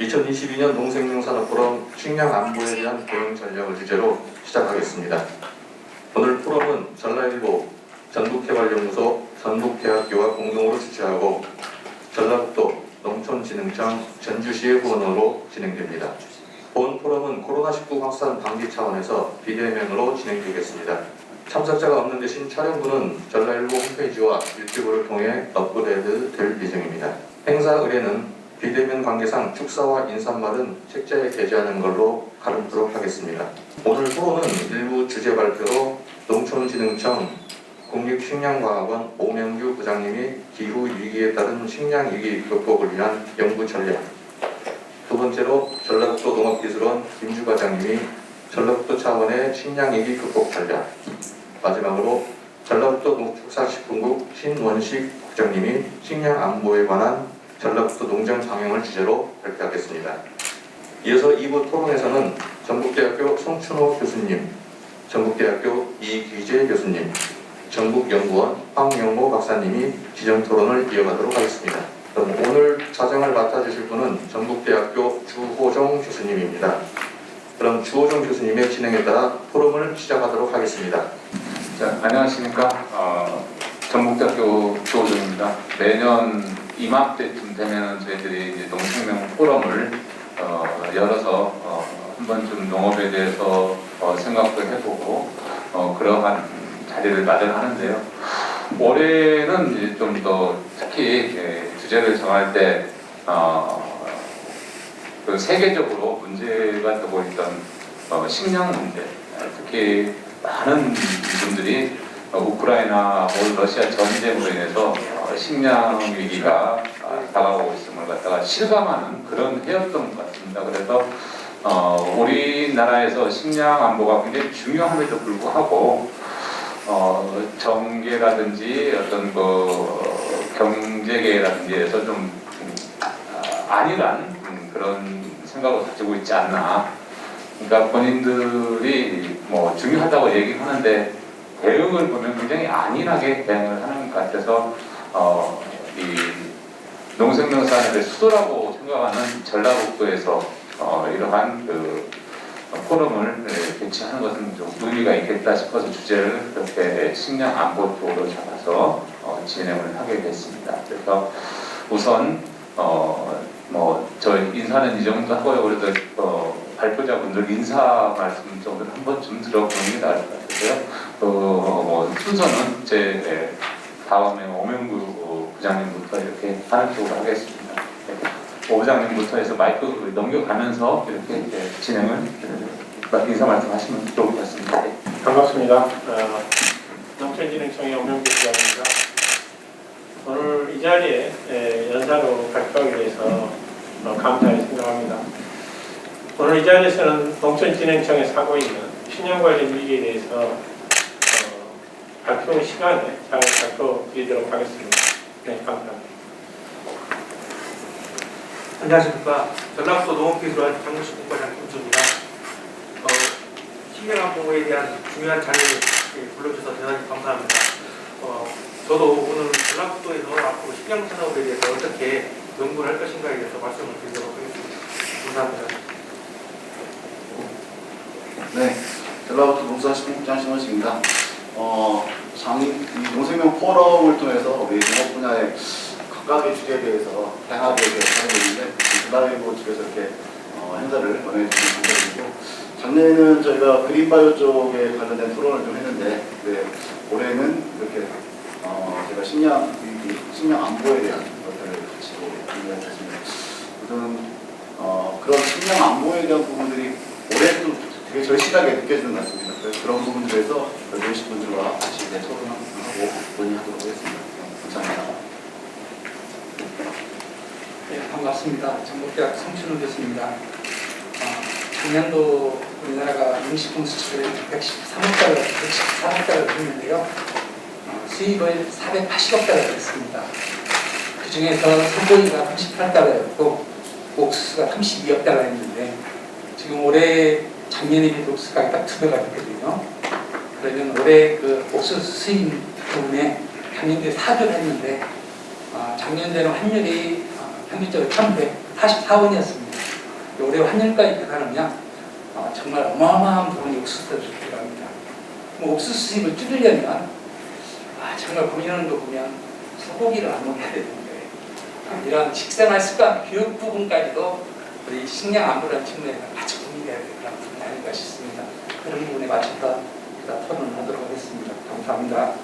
2022년 농생명산업포럼 식량 안보에 대한 대응 전략을 주제로 시작하겠습니다. 오늘 포럼은 전라일보, 전북개발연구소, 전북대학교와 공동으로 주최하고 전라북도 농촌진흥청 전주시의 후원으로 진행됩니다. 본 포럼은 코로나19 확산 방지 차원에서 비대면으로 진행되겠습니다. 참석자가 없는 대신 촬영부는 전라일보 홈페이지와 유튜브를 통해 업로드 될 예정입니다. 행사 의뢰는 비대면 관계상 축사와 인사말은 책자에 게재하는 걸로 가름토록 하겠습니다. 오늘 포럼은 일부 주제 발표로 농촌진흥청 국립식량과학원 오명규 부장님이 기후위기에 따른 식량위기 극복을 위한 연구 전략, 두 번째로 전라북도 농업기술원 김주 과장님이 전라북도 차원의 식량위기 극복 전략, 마지막으로 전라북도 농축산식품국 신원식 국장님이 식량 안보에 관한 전라북도 농장 방향을 주제로 발표하겠습니다. 이어서 2부 토론에서는 전북대학교 송춘호 교수님, 전북대학교 이귀재 교수님, 전북연구원 황영모 박사님이 지정 토론을 이어가도록 하겠습니다. 그럼 오늘 자정을 맡아주실 분은 전북대학교 주호정 교수님입니다. 그럼 주호정 교수님의 진행에 따라 토론을 시작하도록 하겠습니다. 자, 안녕하십니까. 전북대학교 주호정입니다. 매년 이맘때쯤 되면 저희들이 이제 농생명 포럼을 열어서 한번 좀 농업에 대해서 생각도 해보고 그러한 자리를 마련하는데요. 올해는 이제 좀 더 특히 주제를 정할 때 그 세계적으로 문제가 되고 있던 식량 문제, 특히 많은 분들이 우크라이나, 러시아 전쟁으로 인해서 식량 위기가 다가오고 있음을 갖다가 실감하는 그런 해였던 것 같습니다. 그래서 우리나라에서 식량 안보가 굉장히 중요함에도 불구하고 정계라든지 어떤 그 경제계라든지에서 좀 안일한 그런 생각을 가지고 있지 않나. 그러니까 본인들이 뭐 중요하다고 얘기하는데 대응을 보면 굉장히 안일하게 대응을 하는 것 같아서 이 농생명산업의 수도라고 생각하는 전라북도에서 이러한 그 포럼을 개최하는 것은 좀 의미가 있겠다 싶어서 주제를 그렇게 식량 안보 쪽으로 잡아서 진행을 하게 됐습니다. 그래서 우선 저 인사는 이 정도 하고요. 그래도 발표자분들 인사 말씀 정도를 한 번쯤 들어보는 게 나을 것 같아요. 순서는 제 다음에 오명구 부장님부터 이렇게 하는 쪽으로 하겠습니다. 오 부장님부터 해서 마이크 넘겨가면서 이렇게 진행을 인사 말씀하시면 좋을 것 같습니다. 반갑습니다. 농촌진흥청의 오명규 부장입니다. 오늘 이 자리에 연사로 발표하게 돼서 감사히 생각합니다. 오늘 이 자리에서는 농촌진흥청에 사고 있는 식량 관련 위기에 대해서 발표 시간에 잘 발표드리도록 하겠습니다. 네, 감사합니다. 안녕하십니까. 전라북도 농업기술원 장문식품과장 김주입니다. 식량 안보에 대한 중요한 자리를 불러주셔서 대단히 감사합니다. 저도 오늘 전라북도에서 앞으로 식량 산업에 대해서 어떻게 연구를 할 것인가에 대해서 말씀을 드리도록 하겠습니다. 감사합니다. 네, 전라북도 농수산식품국장 신원식입니다. 농생명 포럼을 통해서 우리 농업 분야의 각각의 주제에 대해서 다양하게 하고 있는데 전라일보 측에서 이렇게 행사를 원해주신 감사드리고, 작년에는 저희가 그린바이오 쪽에 관련된 토론을 좀 했는데 올해는 이렇게 제가 식량 위기, 식량 안보에 대한 것들을 같이 준비했습니다. 우선 그런 식량 안보에 대한 부분들이 올해도 되게 절실하게 느껴지는 것 같습니다. 그래서 그런 부분들에서 여러분 분들과 같이 토론하고 논의하도록 하겠습니다. 감사합니다. 네, 반갑습니다. 전북대학 송춘호 교수입니다. 작년도 우리나라가 농식품 수출을 113억 달러를 했는데요. 수입을 480억 달러를 했습니다. 그 중에서 소고기가 38달러였고 옥수수가 32억 달러였는데 지금 올해 작년에 비해 옥수수 가격이 딱 2배가 됐거든요. 그러면 올해 그 옥수수 수입 부분에 작년도에 4조를 했는데 작년대로 환율이 평균적으로 1,144원이었습니다. 올해 환율까지 계산하면 정말 어마어마한 부분이 옥수수에 들어갑니다. 뭐 옥수수 수입을 줄이려면 정말 본인도 보면 소고기를 안 먹어야 되는 거예요. 이런 식생활 습관 교육 부분까지도 우리 식량 안보라는 측면에서 같이 고민해야 될 그런 부분이 아닌가 싶습니다. 그런 부분에 맞춰서 토론을 하도록 하겠습니다. 감사합니다.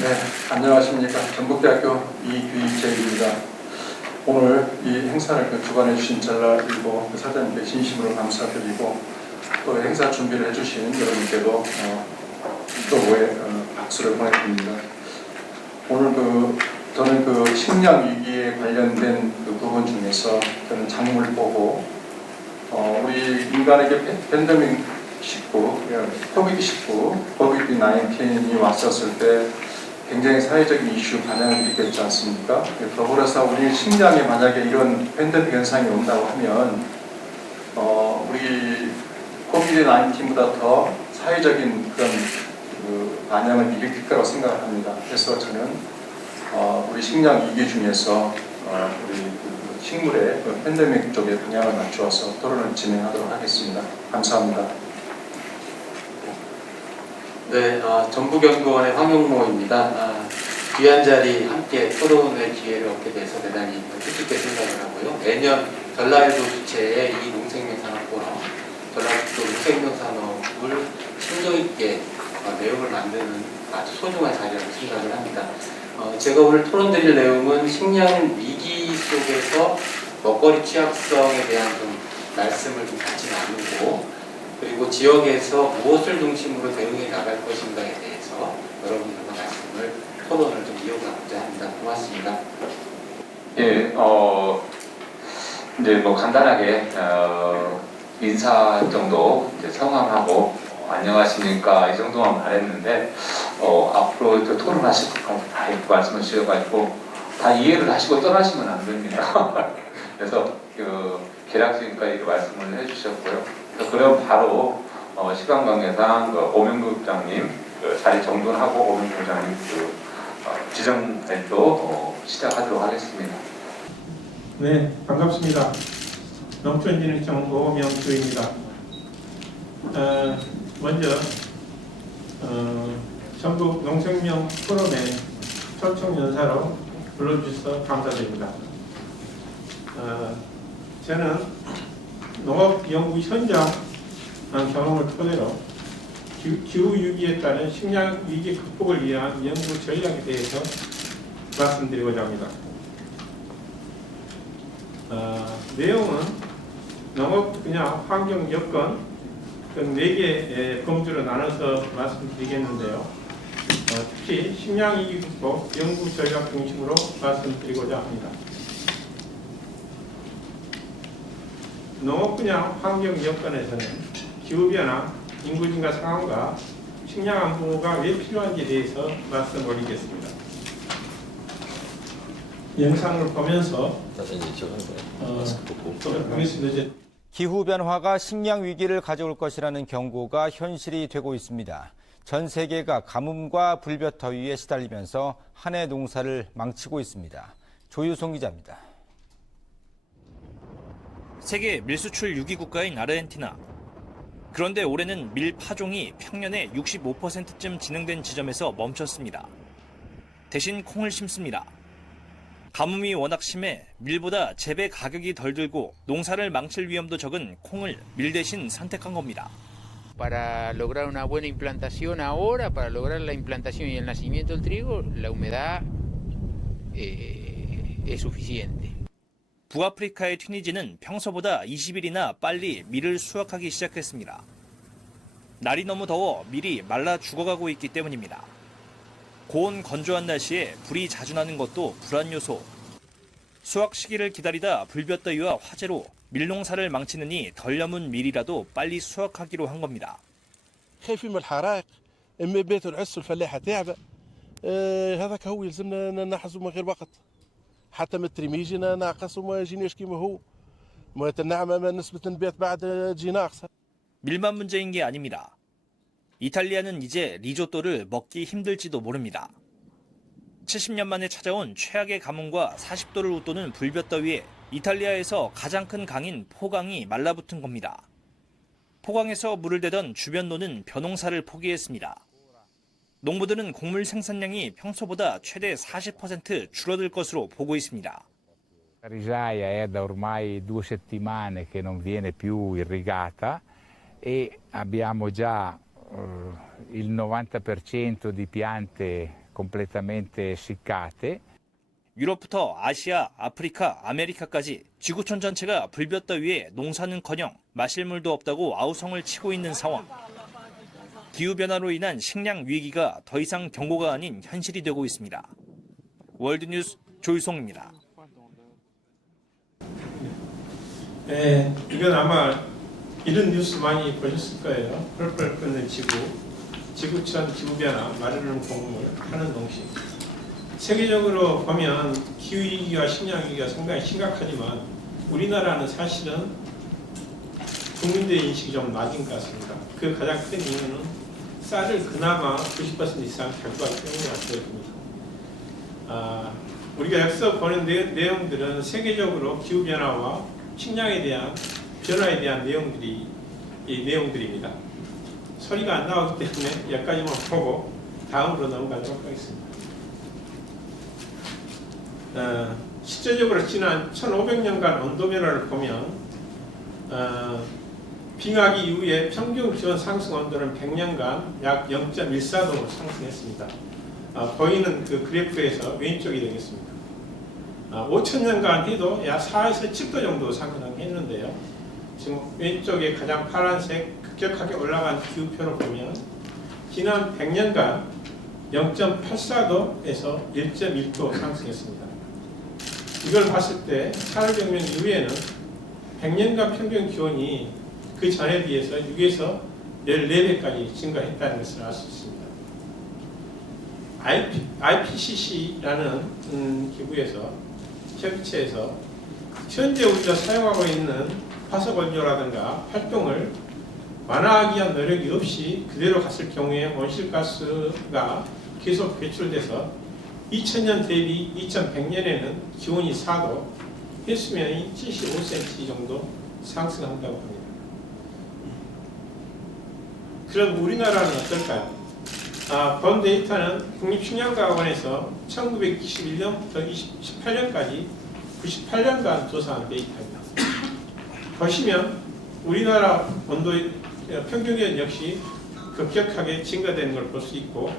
네, 안녕하십니까. 전북대학교 이규재입니다. 오늘 이 행사를 주관해 주신 전라일보 사장님께 진심으로 감사드리고 또 행사 준비를 해주신 여러분께도 또 박수를 보내드립니다. 오늘 저는 식량 위기에 관련된 부분 중에서 저는 작물 보고 우리 인간에게 팬데믹 19, 코비드-19, 코비드-19이 왔었을 때 굉장히 사회적인 이슈 반향을 일으켰지 않습니까? 더불어서 우리 식량에 만약에 이런 팬데믹 현상이 온다고 하면 우리 코비드-19보다 더 사회적인 그런 반향을 일으킬 거라고 생각합니다. 그래서 저는 우리 식량 위기 중에서 우리 식물의 팬데믹 쪽에 방향을 맞추어서 토론을 진행하도록 하겠습니다. 감사합니다. 네, 전북연구원의 황용모입니다. 귀한 자리 함께 토론의 기회를 얻게 돼서 대단히 뜻깊게 생각을 하고요. 매년 전라일보 주최의 이 농생명산업포럼, 전라북도 농생명산업을 심도 있게 내용을 만드는 아주 소중한 자리라고 생각을 합니다. 제가 오늘 토론드릴 내용은 식량 위기 속에서 먹거리 취약성에 대한 좀 말씀을 좀 같이 나누고 그리고 지역에서 무엇을 중심으로 대응해 나갈 것인가에 대해서 여러분들과 말씀을 토론을 좀 이어가고자 합니다. 고맙습니다. 예, 이제 뭐 간단하게 인사 정도 이제 성함하고 안녕하십니까 이 정도만 말했는데 앞으로 토론하실 것까지 다 말씀을 주셔가지고 다 이해를 하시고 떠나시면 안 됩니다. 그래서 계략적인까지 말씀을 해주셨고요. 그럼 바로 시간 관계상 오명구 국장님 자리 정돈하고 오명구 국장님 지정 발표 시작하도록 하겠습니다. 네, 반갑습니다. 농촌진흥청 오명주입니다. 먼저 전북 농생명 포럼에 초청 연사로 불러주셔서 감사드립니다. 저는 농업연구 현장 경험을 토대로 기후위기에 따른 식량 위기 극복을 위한 연구 전략에 대해서 말씀드리고자 합니다. 내용은 농업 분야 환경 여건 그 4개의 범주로 나눠서 말씀드리겠는데요. 특히 식량 위기 극복 연구 전략 중심으로 말씀드리고자 합니다. 농업 분야 환경 여건에서는 기후변화, 인구 증가 상황과 식량 안보가 왜 필요한지에 대해서 말씀 올리겠습니다. 영상을 보면서 보겠습니다. 기후변화가 식량 위기를 가져올 것이라는 경고가 현실이 되고 있습니다. 전 세계가 가뭄과 불볕더위에 시달리면서 한 해 농사를 망치고 있습니다. 조유송 기자입니다. 세계 밀수출 6위 국가인 아르헨티나. 그런데 올해는 밀 파종이 평년의 65%쯤 진행된 지점에서 멈췄습니다. 대신 콩을 심습니다. 가뭄이 워낙 심해 밀보다 재배 가격이 덜 들고 농사를 망칠 위험도 적은 콩을 밀 대신 선택한 겁니다. Para lograr una buena implantación ahora, para lograr la implantación y el nacimiento del trigo, la humedad es suficiente. 북아프리카의 튀니지는 평소보다 20일이나 빨리 밀을 수확하기 시작했습니다. 날이 너무 더워 밀이 말라 죽어가고 있기 때문입니다. 고온 건조한 날씨에 불이 자주 나는 것도 불안 요소. 수확 시기를 기다리다 불볕더위와 화재로 밀농사를 망치느니 덜 남은 밀이라도 빨리 수확하기로 한 겁니다. خايفين من الحرائق اما بيتوا العسوا الفلاحه تعبه هذاك هو يلزمنا نحزوا من غير وقت حتى من الترميجنا ناقص وما يجيناش كيما هو ما النعمه ما نسبه النبات بعد تجي ناقصه. 밀만 문제인 게 아닙니다. 이탈리아는 이제 리조또를 먹기 힘들지도 모릅니다. 70년 만에 찾아온 최악의 가뭄과 40도를 웃도는 불볕더위에 이탈리아에서 가장 큰 강인 포강이 말라붙은 겁니다. 포강에서 물을 대던 주변로는 벼농사를 포기했습니다. 농부들은 곡물 생산량이 평소보다 최대 40% 줄어들 것으로 보고 있습니다. La risaia è da ormai 2 settimane che non viene più irrigata e abbiamo già il 90% di piante completamente essiccate. 유럽부터 아시아, 아프리카, 아메리카까지 지구촌 전체가 불볕더위에 농사는커녕 마실 물도 없다고 아우성을 치고 있는 상황. 기후변화로 인한 식량 위기가 더 이상 경고가 아닌 현실이 되고 있습니다. 월드뉴스 조유송입니다. 네, 이건 아마 이런 뉴스 많이 보셨을 거예요. 펄펄 끓는 지구촌 기후변화, 마르는 곡물, 하는 농식. 세계적으로 보면 기후위기와 식량위기가 상당히 심각하지만 우리나라는 사실은 국민들의 인식이 좀 낮은 것 같습니다. 그 가장 큰 이유는 쌀을 그나마 90% 이상 가져가기 때문이라고 보여집니다. 우리가 여기서 보는 내용들은 세계적으로 기후변화와 식량에 대한 변화에 대한 내용들입니다. 소리가 안 나오기 때문에 여기까지만 보고 다음으로 넘어가도록 하겠습니다. 실제적으로 지난 1500년간 온도 변화를 보면 빙하기 이후에 평균 기온 상승 온도는 100년간 약 0.14도 상승했습니다. 보이는 그 그래프에서 왼쪽이 되겠습니다. 5000년간 해도 약 4에서 7도 정도 상승했는데요. 지금 왼쪽에 가장 파란색 급격하게 올라간 기후표를 보면 지난 100년간 0.84도에서 1.1도 상승했습니다. 이걸 봤을 때 산업혁명 이후에는 100년간 평균 기온이 그 전에 비해서 6에서 14배까지 증가했다는 것을 알 수 있습니다. IPCC라는 기구에서 협의체에서 현재 우리가 사용하고 있는 화석원료라든가 활동을 완화하기 위한 노력이 없이 그대로 갔을 경우에 온실가스가 계속 배출돼서 2000년 대비 2100년에는 기온이 4도, 해수면이 75cm 정도 상승한다고 합니다. 그럼 우리나라는 어떨까요? 본 데이터는 국립식량과학원에서 1921년부터 18년까지 98년간 조사한 데이터입니다. 보시면 우리나라 온도의 평균기온 역시 급격하게 증가되는 걸 볼 수 있고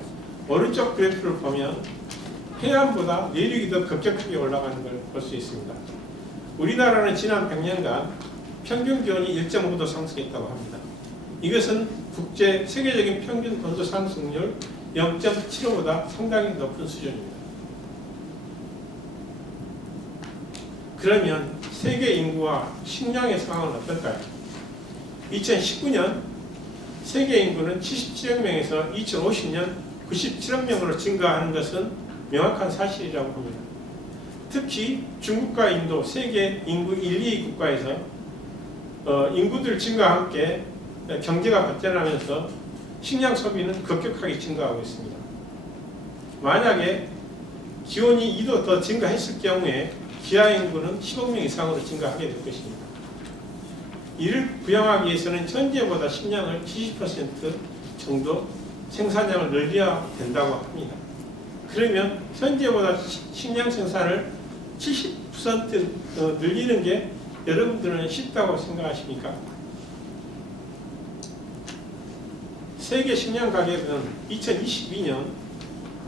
오른쪽 그래프를 보면 해안보다 내륙이 더 급격하게 올라가는 걸 볼 수 있습니다. 우리나라는 지난 100년간 평균 기온이 1.5도 상승했다고 합니다. 이것은 국제 세계적인 평균 온도 상승률 0.75보다 상당히 높은 수준입니다. 그러면 세계 인구와 식량의 상황은 어떨까요? 2019년 세계 인구는 77억 명에서 2050년 97억 명으로 증가하는 것은 명확한 사실이라고 봅니다. 특히 중국과 인도, 세계 인구 1, 2위 국가에서 인구들 증가와 함께 경제가 발전하면서 식량 소비는 급격하게 증가하고 있습니다. 만약에 기온이 2도 더 증가했을 경우에 기아 인구는 10억 명 이상으로 증가하게 될 것입니다. 이를 부양하기 위해서는 현재보다 식량을 70% 정도 생산량을 늘려야 된다고 합니다. 그러면 현재보다 식량 생산을 70% 늘리는 게 여러분들은 쉽다고 생각하십니까? 세계 식량 가격은 2022년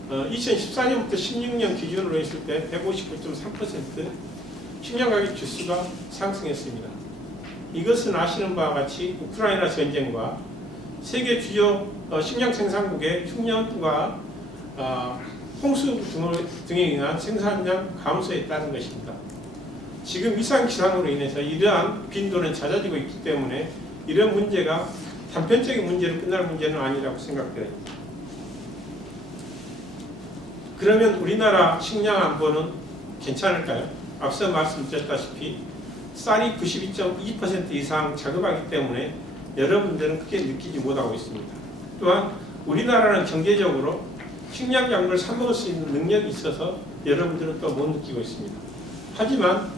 2014년부터 16년 기준으로 했을 때 159.3% 식량 가격 지수가 상승했습니다. 이것은 아시는 바와 같이 우크라이나 전쟁과 세계 주요 식량 생산국의 흉년과 홍수 등에 의한 생산량 감소에 따른 것입니다. 지금 이상기상으로 인해서 이러한 빈도는 잦아지고 있기 때문에 이런 문제가 단편적인 문제로 끝날 문제는 아니라고 생각됩니다. 그러면 우리나라 식량 안보는 괜찮을까요? 앞서 말씀드렸다시피 쌀이 92.2% 이상 저급하기 때문에 여러분들은 크게 느끼지 못하고 있습니다. 또한 우리나라는 경제적으로 식량 양을 사 먹을 수 있는 능력이 있어서 여러분들은 또 못 느끼고 있습니다. 하지만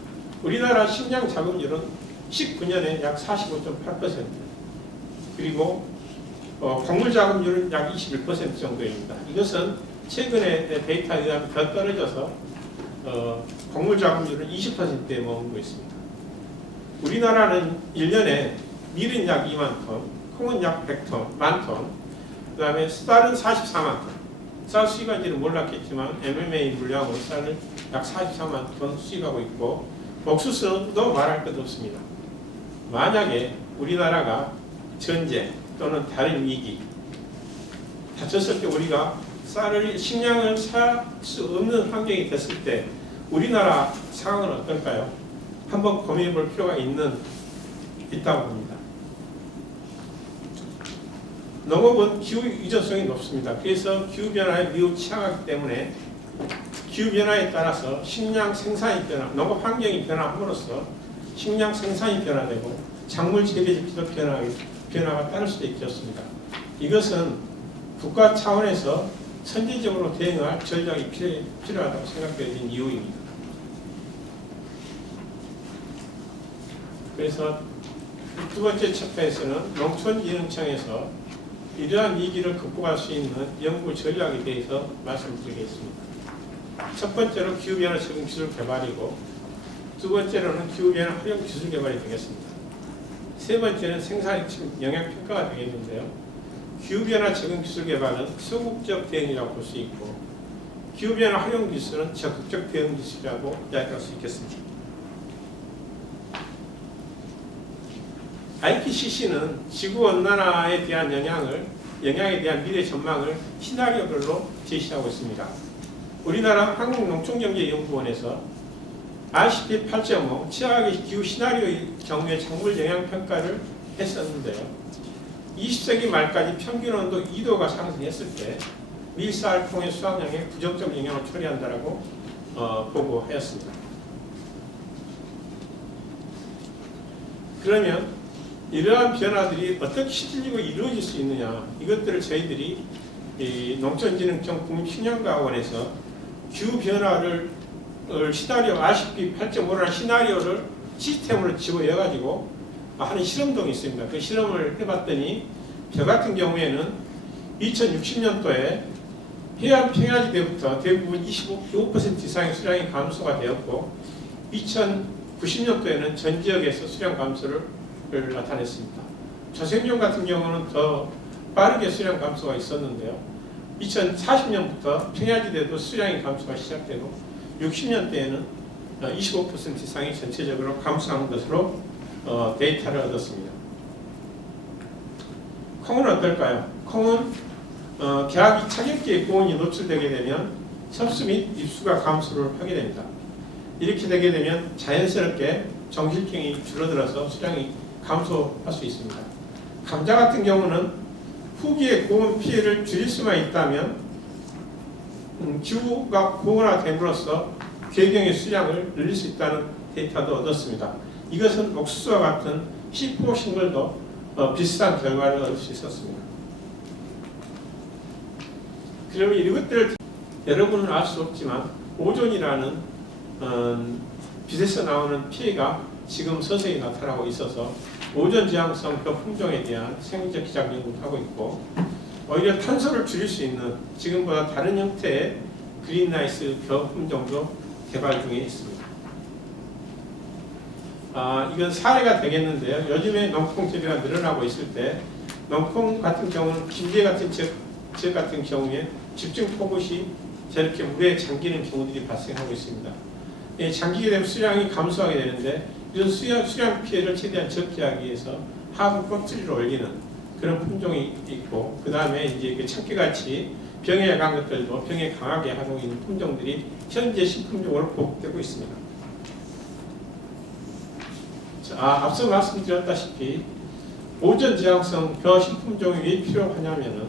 우리나라 식량 자급률은 19년에 약 45.8%, 그리고 곡물 자급률은 약 21% 정도입니다. 이것은 최근에 데이터에 의하면 더 떨어져서 곡물 자급률은 20%에 머물고 있습니다. 우리나라는 1년에 밀은 약 2만 톤, 콩은 약 100톤, 만톤, 그 다음에 쌀은 44만 톤. 쌀 수입한지는 몰랐겠지만 MMA 물량으로 쌀을 약 44만 톤 수입하고 있고, 옥수수도 말할 것 없습니다. 만약에 우리나라가 전쟁 또는 다른 위기 닥쳤을 때 우리가 쌀을 식량을 살 수 없는 환경이 됐을 때 우리나라 상황은 어떨까요? 한번 고민해 볼 필요가 있다고 봅니다. 농업은 기후 유전성이 높습니다. 그래서 기후변화에 매우 취약하기 때문에 기후변화에 따라서 식량 생산이 농업 환경이 변화함으로써 식량 생산이 변화되고 작물 재배지도 변화가 따를 수도 있겠습니다. 이것은 국가 차원에서 선제적으로 대응할 전략이 필요하다고 생각되는 이유입니다. 그래서 두 번째 챕터에서는 농촌진흥청에서 이러한 위기를 극복할 수 있는 연구 전략에 대해서 말씀드리겠습니다. 첫 번째로 기후변화 적응 기술 개발이고, 두 번째로는 기후변화 활용 기술 개발이 되겠습니다. 세 번째는 생산 영향 평가가 되겠는데요. 기후변화 적응 기술 개발은 소극적 대응이라고 볼 수 있고, 기후변화 활용 기술은 적극적 대응 기술이라고 이야기할 수 있겠습니다. IPCC는 지구온난화에 대한 영향에 대한 미래 전망을 시나리오별로 제시하고 있습니다. 우리나라 한국농촌경제연구원에서 RCP 8.5 최악의 기후 시나리오의 경우에 작물 영향 평가를 했었는데요. 20세기 말까지 평균 온도 2도가 상승했을 때 밀쌀 콩의 수확량에 부정적 영향을 초래한다라고 보고하였습니다. 그러면 이러한 변화들이 어떻게 실질적으로 이루어질 수 있느냐, 이것들을 저희들이 농촌진흥청 국립식량과학원에서 기후변화를 시나리오 RCP 8.5라는 시나리오를 시스템으로 집어여가지고 하는 실험동이 있습니다. 그 실험을 해봤더니 저 같은 경우에는 2060년도에 해안 평야지대부터 대부분 25% 이상의 수량이 감소가 되었고, 2090년도에는 전 지역에서 수량 감소를 나타냈습니다. 조생종 같은 경우는 더 빠르게 수량 감소가 있었는데요. 2040년부터 평야지대도 수량이 감소가 시작되고 60년대에는 25% 이상이 전체적으로 감소한 것으로 데이터를 얻었습니다. 콩은 어떨까요? 콩은 계약이 차격기에 고온이 노출되게 되면 섭수 및 입수가 감소를 하게 됩니다. 이렇게 되게 되면 자연스럽게 정실경이 줄어들어서 수량이 감소할 수 있습니다. 감자 같은 경우는 후기의 고온 피해를 줄일 수만 있다면 기후가 고온화됨으로써 괴경의 수량을 늘릴 수 있다는 데이터도 얻었습니다. 이것은 옥수수와 같은 C4 식물도 비슷한 결과를 얻을 수 있었습니다. 그러면 이것들을 여러분은 알 수 없지만 오존이라는 빛에서 나오는 피해가 지금 서서히 나타나고 있어서 오존 지향성 벼 품종에 대한 생물적 기작 연구를 하고 있고, 오히려 탄소를 줄일 수 있는 지금보다 다른 형태의 그린라이스 벼 품종도 개발 중에 있습니다. 이건 사례가 되겠는데요. 요즘에 농콩 재배가 늘어나고 있을 때 농콩 같은 경우는 김제 같은 지역 같은 경우에 집중 폭우시 저렇게 물에 잠기는 경우들이 발생하고 있습니다. 잠기게 되면 수량이 감소하게 되는데, 이런 수량 피해를 최대한 적게 하기 위해서 하부 껍질을 올리는 그런 품종이 있고, 그 다음에 이제 참깨같이 병에 약한 것들도 병에 강하게 하고 있는 품종들이 현재 신품종으로 보급되고 있습니다. 자, 앞서 말씀드렸다시피 오존 지향성 벼 신품종이 왜 필요하냐면은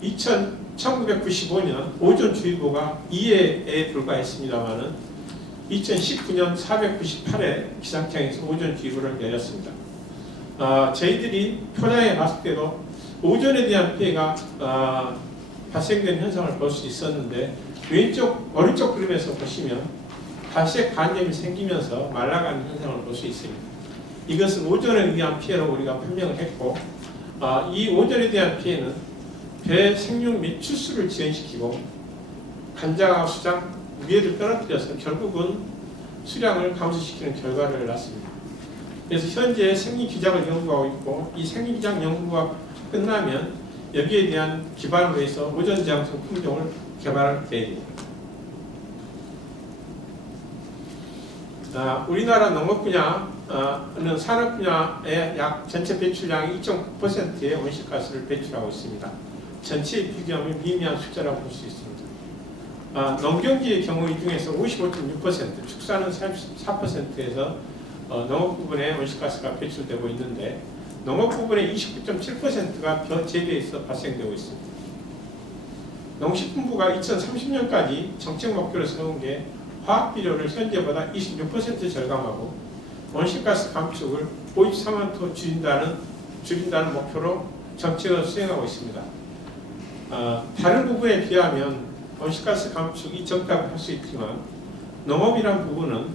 1995년 오존주의보가 2회에 불과했습니다만은 2019년 498회 기상청에서 오존주의보를 내렸습니다. 저희들이 표량에 봤을 때도 오존에 대한 피해가 발생된 현상을 볼 수 있었는데, 오른쪽 그림에서 보시면 발색 반점이 생기면서 말라가는 현상을 볼 수 있습니다. 이것은 오존에 의한 피해로 우리가 판명을 했고, 이 오존에 대한 피해는 배 생육 및 출수를 지연시키고 간장과 수장, 위에를 떨어뜨려서 결국은 수량을 감소시키는 결과를 낳습니다. 그래서 현재 생리기작을 연구하고 있고, 이 생리기작 연구가 끝나면 여기에 대한 기반으로 해서 오존저항성 품종을 개발할 계획입니다. 우리나라 농업 분야는 산업 분야의 약 전체 배출량의 2.9%의 온실가스를 배출하고 있습니다. 전체의 비교하면 미미한 숫자라고 볼 수 있습니다. 농경지의 경우 이 중에서 55.6%, 축사는 34%에서 농업 부분에 온실가스가 배출되고 있는데, 농업 부분의 29.7%가 벼재배에서 발생되고 있습니다. 농식품부가 2030년까지 정책 목표를 세운 게 화학 비료를 현재보다 26% 절감하고 온실가스 감축을 53만 톤 줄인다는 목표로 정책을 수행하고 있습니다. 다른 부분에 비하면 온실가스 감축이 적다고 할 수 있지만, 농업이란 부분은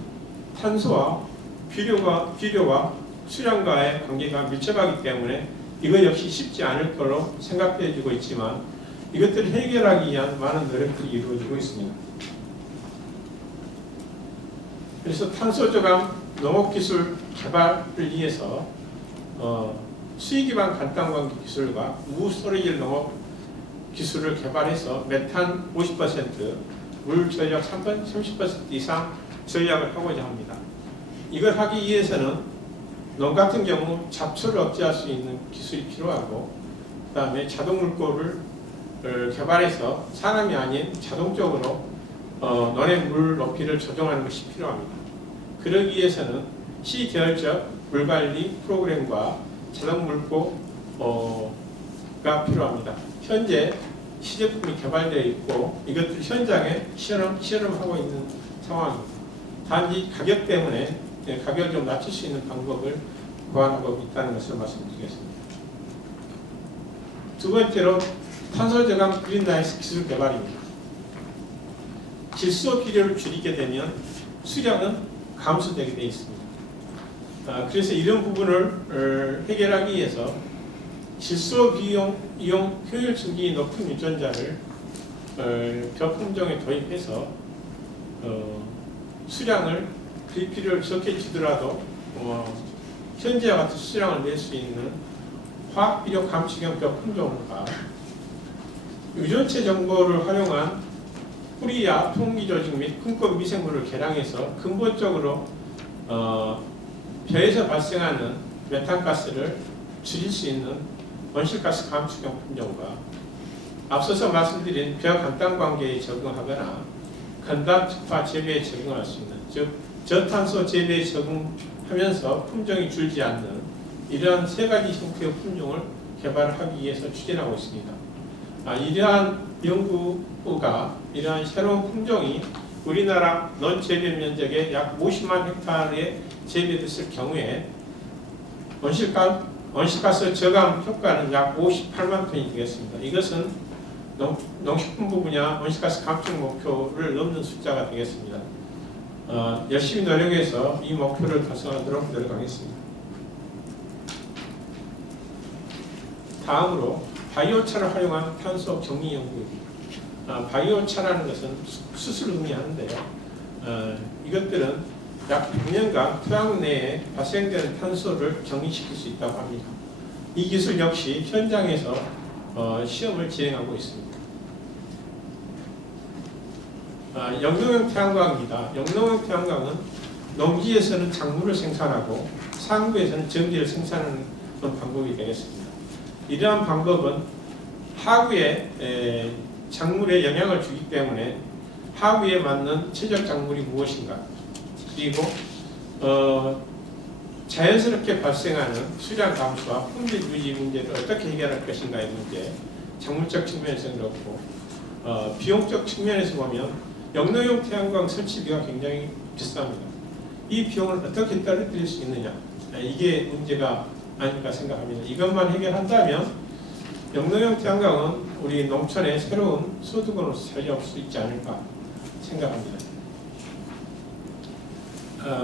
탄소와 비료와 수량과의 관계가 밀접하기 때문에 이거 역시 쉽지 않을 거로 생각되어지고 있지만, 이것들을 해결하기 위한 많은 노력들이 이루어지고 있습니다. 그래서 탄소 저감 농업기술 개발을 위해서 수위 기반 간단광기 기술과 무스토리지 농업 기술을 개발해서 메탄 50%, 물 전력 30% 이상 전략을 하고자 합니다. 이걸 하기 위해서는 농 같은 경우 잡초를 억제할 수 있는 기술이 필요하고, 그 다음에 자동 물고를 개발해서 사람이 아닌 자동적으로 논의 물 높이를 조정하는 것이 필요합니다. 그러기 위해서는 시계열적 물관리 프로그램과 자동 물고가 필요합니다. 현재 시제품이 개발되어 있고 이것들 현장에 실험하고 있는 상황입니다. 단지 가격 때문에 가격을 좀 낮출 수 있는 방법을 고안하고 있다는 것을 말씀드리겠습니다. 두 번째로 탄소 저감 그린라이스 기술 개발입니다. 질소 비료를 줄이게 되면 수량은 감소되게 되어 있습니다. 그래서 이런 부분을 해결하기 위해서 질소 비용 효율 증진이 높은 유전자를 벼 품종에 도입해서 수량을 그 비료를 적게 주더라도 현재와 같은 수량을 낼 수 있는 화학 비료 감축형 벼 품종과 유전체 정보를 활용한 뿌리야 통기 조직 및 큰꽃 미생물을 개량해서 근본적으로 벼에서 발생하는 메탄가스를 줄일 수 있는 온실가스 감축형 품종과 앞서서 말씀드린 벼 간단광계에 적응하거나 건담 재배에 적응할 수 있는, 즉 저탄소 재배에 적응하면서 품종이 줄지 않는 이러한 세 가지 형태의 품종을 개발하기 위해서 추진하고 있습니다. 이러한 연구가 이러한 새로운 품종이 우리나라 논 재배 면적의 약 50만 헥타르에 재배됐을 경우에 온실가스 저감 효과는 약 58만 톤이 되겠습니다. 이것은 농식품부 분야 온실가스 감축 목표를 넘는 숫자가 되겠습니다. 열심히 노력해서 이 목표를 달성하도록 노력하겠습니다. 다음으로 바이오차를 활용한 탄소 정리 연구입니다. 바이오차라는 것은 수술을 의미하는데요. 이것들은 약 100년간 토양 내에 발생되는 탄소를 정리시킬 수 있다고 합니다. 이 기술 역시 현장에서 시험을 진행하고 있습니다. 영농형 태양광입니다. 영농형 태양광은 농지에서는 작물을 생산하고 상부에서는 전기를 생산하는 방법이 되겠습니다. 이러한 방법은 하구에 작물에 영향을 주기 때문에 하구에 맞는 최적 작물이 무엇인가, 그리고 자연스럽게 발생하는 수량 감소와 품질 유지 문제를 어떻게 해결할 것인가의 문제, 작물적 측면에서 그렇고 비용적 측면에서 보면 영농형 태양광 설치비가 굉장히 비쌉니다. 이 비용을 어떻게 떨어뜨릴 수 있느냐, 이게 문제가 아닐까 생각합니다. 이것만 해결한다면 영농형 태양광은 우리 농촌의 새로운 소득원으로서 자리할 수 있지 않을까 생각합니다.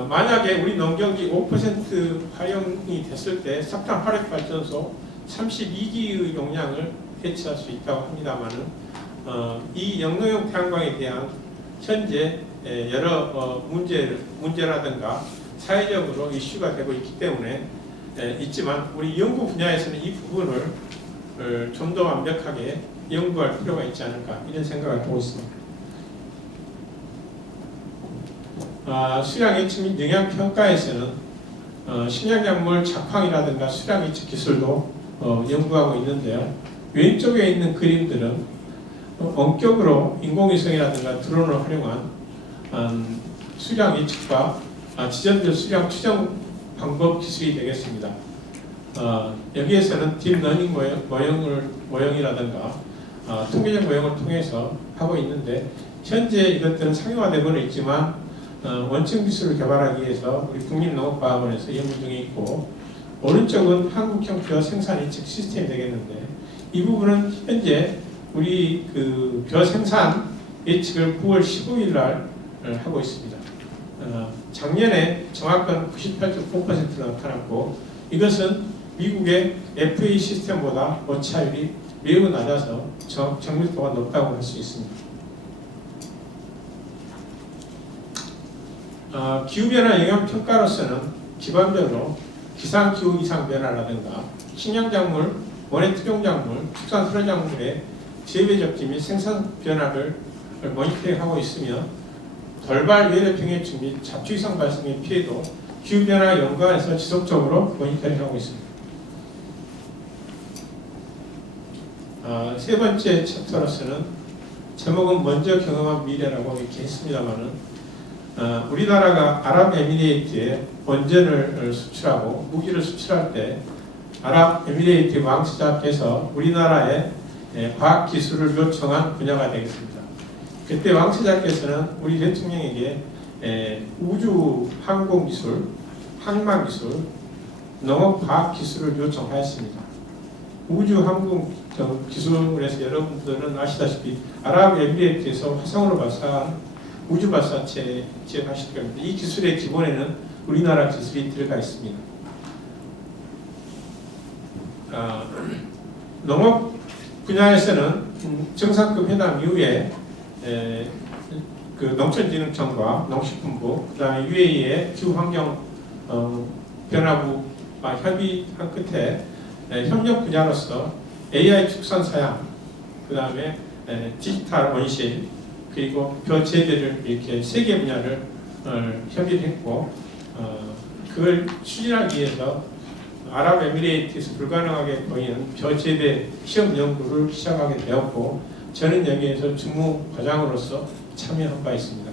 만약에 우리 농경지 5% 활용이 됐을 때 석탄 화력발전소 32기의 용량을 대체할 수 있다고 합니다만은 이 영농용 태양광에 대한 현재 여러 문제라든가 사회적으로 이슈가 되고 있기 때문에 있지만 우리 연구 분야에서는 이 부분을 좀 더 완벽하게 연구할 필요가 있지 않을까 이런 생각을 하고 있습니다. 수량 예측 및 영향 평가에서는 식량작물 작황이라든가 수량 예측 기술도 연구하고 있는데요. 왼쪽에 있는 그림들은 원격으로 인공위성이라든가 드론을 활용한 수량 예측과 지점별 수량 추정 방법 기술이 되겠습니다. 여기에서는 딥러닝 모형이라든가 통계적 모형을 통해서 하고 있는데 현재 이것들은 상용화되고는 있지만 원천 기술을 개발하기 위해서 우리 국립농업과학원에서 연구 중에 있고 오른쪽은 한국형 벼 생산 예측 시스템이 되겠는데 이 부분은 현재 우리 그 벼 생산 예측을 9월 15일 날 하고 있습니다. 작년에 정확한 98.9% 나타났고 이것은 미국의 FA 시스템보다 오차율이 매우 낮아서 정밀도가 높다고 할 수 있습니다. 기후변화 영향평가로서는 기반별로 기상기후 이상 변화라든가 식량작물, 원예특용작물, 축산수로작물의 재배적지 및 생산 변화를 모니터링하고 있으며 돌발 외래병해충 및 잡초 이상 발생의 피해도 기후변화 연관해서 지속적으로 모니터링하고 있습니다. 세 번째 챕터로서는 제목은 먼저 경험한 미래라고 이렇게 했습니다만은 우리나라가 아랍에미레이트에 원전을 수출하고 무기를 수출할 때 아랍에미레이트 왕세자께서 우리나라에 과학기술을 요청한 분야가 되겠습니다. 그때 왕세자께서는 우리 대통령에게 우주 항공기술, 항만기술, 농업과학기술을 요청하였습니다. 우주 항공 기술에서 여러분들은 아시다시피 아랍에미레이트에서 화성으로 발사한 우주 발사체 기억하실 겁니다. 이 기술의 기본에는 우리나라 기술이 들어가 있습니다. 농업 분야에서는 정상급 회담 이후에 그 농촌진흥청과 농식품부, 그다음에 UAE의 기후환경 변화부와 협의한 끝에 협력 분야로서 AI 축산 사양, 그다음에 디지털 원실, 그리고 벼 재배를 이렇게 세 개 분야를 협의를 했고 그걸 추진하기 위해서 아랍에미레이트에서 불가능하게 보이는 벼 재배 시험 연구를 시작하게 되었고 저는 여기에서 주무 과장으로서 참여한 바 있습니다.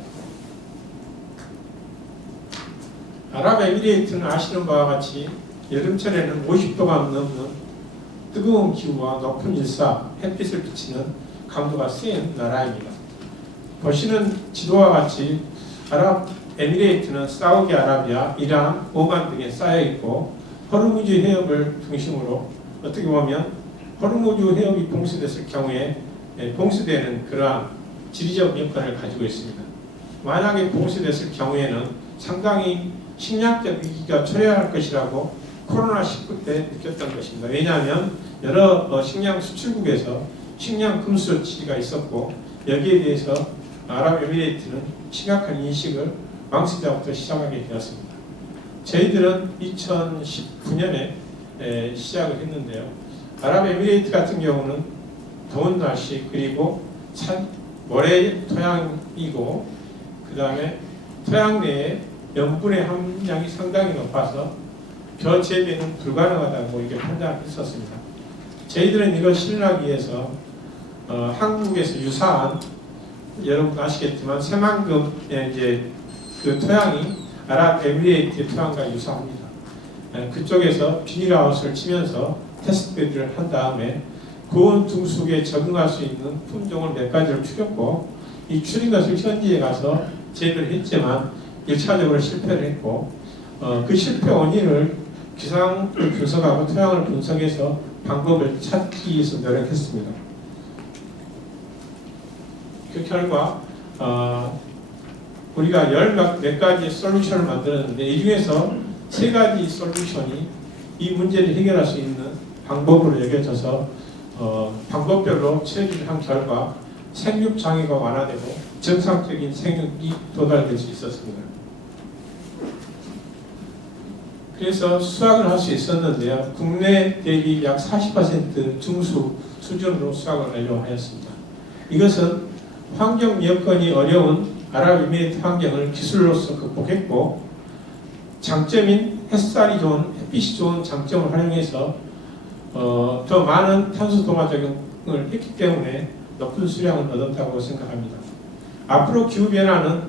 아랍에미레이트는 아시는 바와 같이 여름철에는 50도가 넘는 뜨거운 기후와 높은 일사, 햇빛을 비치는 강도가 센 나라입니다. 보시는 지도와 같이 아랍에미레이트는 사우디아라비아, 이란, 오만 등에 쌓여 있고 호르무즈 해협을 중심으로 어떻게 보면 호르무즈 해협이 봉쇄됐을 경우에 봉쇄되는 그러한 지리적 여건을 가지고 있습니다. 만약에 봉쇄됐을 경우에는 상당히 식량적 위기가 초래할 것이라고 코로나19 때 느꼈던 것입니다. 왜냐하면 여러 식량 수출국에서 식량 금수 지리가 있었고 여기에 대해서 아랍에미레이트는 심각한 인식을 왕세자부터 시작하게 되었습니다. 저희들은 2019년에 시작을 했는데요. 아랍에미레이트 같은 경우는 더운 날씨 그리고 모래 토양이고 그 다음에 토양 내에 염분의 함량이 상당히 높아서 벼 재배는 불가능하다고 이렇게 판단했었습니다. 저희들은 이걸 실현하기 위해서 한국에서 유사한 여러분 아시겠지만 새만금의 이제 그 토양이 아랍에미레이트의 토양과 유사합니다. 그쪽에서 비닐하우스를 치면서 테스트베드를 한 다음에 고온 중수에 적응할 수 있는 품종을 몇 가지를 추렸고 이 추린 것을 현지에 가서 재배를 했지만 1차적으로 실패를 했고 그 실패 원인을 기상을 분석하고 토양을 분석해서 방법을 찾기 위해서 노력했습니다. 그 결과 우리가 몇 가지 솔루션을 만들었는데 이 중에서 3가지 솔루션이 이 문제를 해결할 수 있는 방법으로 여겨져서 방법별로 처리를 한 결과 생육 장애가 완화되고 정상적인 생육이 도달될 수 있었습니다. 그래서 수확을 할 수 있었는데요. 국내 대비 약 40% 중수 수준으로 수확을 하려고 하였습니다. 이것은 환경 여건이 어려운 아랍에미리트 환경을 기술로서 극복했고 장점인 햇살이 좋은 햇빛이 좋은 장점을 활용해서 더 많은 탄소 동화 적용을 했기 때문에 높은 수량을 얻었다고 생각합니다. 앞으로 기후 변화는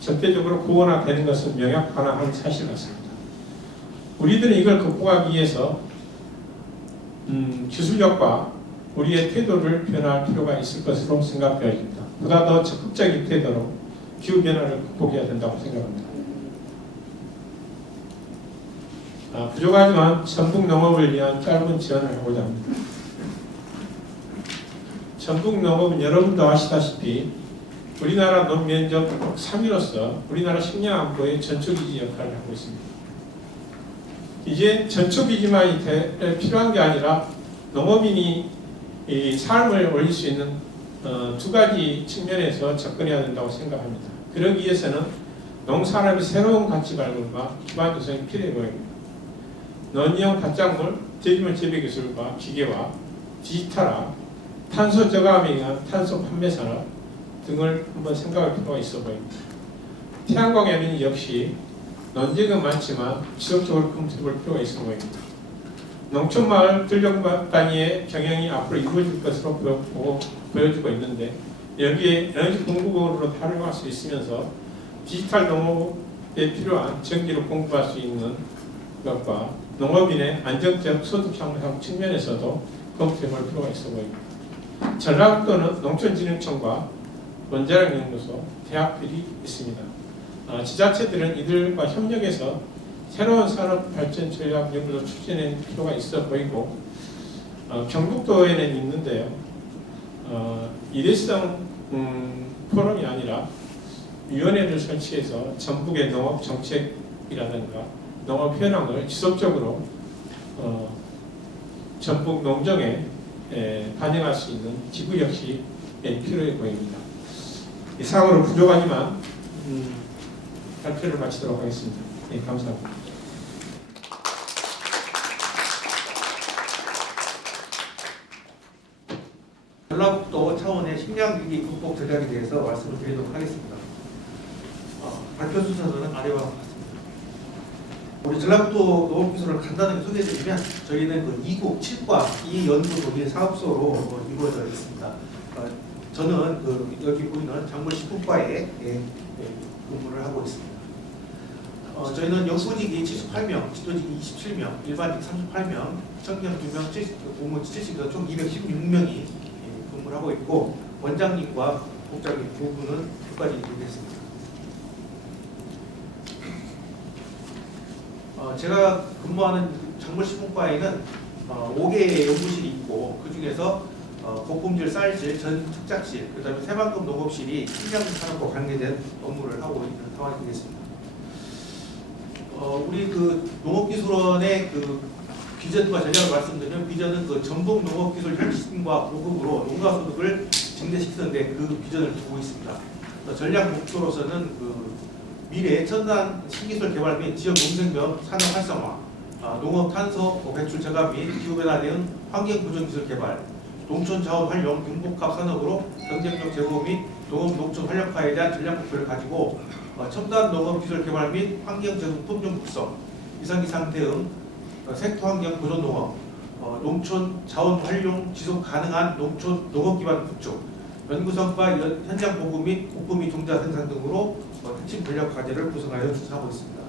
절대적으로 고온화되는 것은 명확한 사실 같습니다. 우리들은 이걸 극복하기 위해서 기술력과 우리의 태도를 변화할 필요가 있을 것으로 생각되어집니다. 보다 더 적극적인 태도로 기후 변화를 극복해야 된다고 생각합니다. 부족하지만 전북 농업을 위한 짧은 제안을 하고자 합니다. 전북 농업은 여러분도 아시다시피 우리나라 농면적 3위로서 우리나라 식량 안보의 전초기지 역할을 하고 있습니다. 이제 전초기지만이 필요한 게 아니라 농업인이 이 삶을 올릴 수 있는 2가지 측면에서 접근해야 된다고 생각합니다. 그러기 위해서는 농산업의 새로운 가치 발굴과 기반 조성이 필요해 보입니다. 논이용 가작물, 대규모 재배 기술과 기계화, 디지털화, 탄소 저감에 의한 탄소 판매 산업 등을 한번 생각할 필요가 있어 보입니다. 태양광 에너지 역시 논쟁은 많지만 지속적으로 검토해볼 필요가 있어 보입니다. 농촌마을 전력 단위의 경영이 앞으로 이루어질 것으로 보여지고 있는데 여기에 에너지 공급원으로 활용할 수 있으면서 디지털 농업에 필요한 전기를 공급할 수 있는 것과 농업인의 안정적 소득 향상 측면에서도 검토해볼 필요가 있어 보입니다. 전라북도는 농촌진흥청과 원자력연구소, 대학들이 있습니다. 지자체들은 이들과 협력해서 새로운 산업 발전 전략 연구도 추진할 필요가 있어 보이고 경북도에는 있는데요. 일회성 포럼이 아니라 위원회를 설치해서 전북의 농업 정책이라든가 농업 현황을 지속적으로 전북 농정에 반영할 수 있는 기구 역시 필요해 보입니다. 이상으로 부족하지만 발표를 마치도록 하겠습니다. 네, 감사합니다. 전라북도 차원의 식량위기 극복 전략에 대해서 말씀을 드리도록 하겠습니다. 발표 순서는 아래와 같습니다. 우리 전라북도 농업기술을 간단하게 소개해드리면 저희는 그 2국 7과 이 연구소의 사업소로 이루어져 있습니다. 저는 여기 보이는 작물식품과에 근무를 하고 있습니다. 저희는 연구직이 78명, 지도직이 27명, 일반직 38명, 청년 2명, 공무원 70명, 총 216명이 근무를 하고 있고 원장님과 국장님 두 분은 끝까지 일했습니다. 제가 근무하는 작물식품과에는 5개의 연구실이 있고 그 중에서 고품질 쌀질, 전 특작실, 그 다음에 새만금 농업실이 식량산업과 관계된 업무를 하고 있는 상황이 되겠습니다. 우리 그 농업기술원의 그 비전과 전략을 말씀드리면 비전은 그 전북 농업기술 혁신과 보급으로 농가소득을 증대시키는데 그 비전을 두고 있습니다. 전략 목표로서는 그 미래 첨단 신기술 개발 및 지역 농생명 산업 활성화, 농업 탄소 배출 저감 및 기후변화 대응 환경 보존 기술 개발, 농촌 자원 활용 융복합 산업으로 경쟁력 제고 및 농업 농촌 활력화에 대한 전략 목표를 가지고 첨단 농업 기술 개발 및 환경 적응 품종 국성, 이상기상 대응, 생태 환경 보존 농업, 농촌 자원 활용 지속 가능한 농촌 농업 기반 구축, 연구 성과 현장 보고 및 공급 및 종자 생산 등으로 핵심 전략 과제를 구성하여 추진하고 있습니다.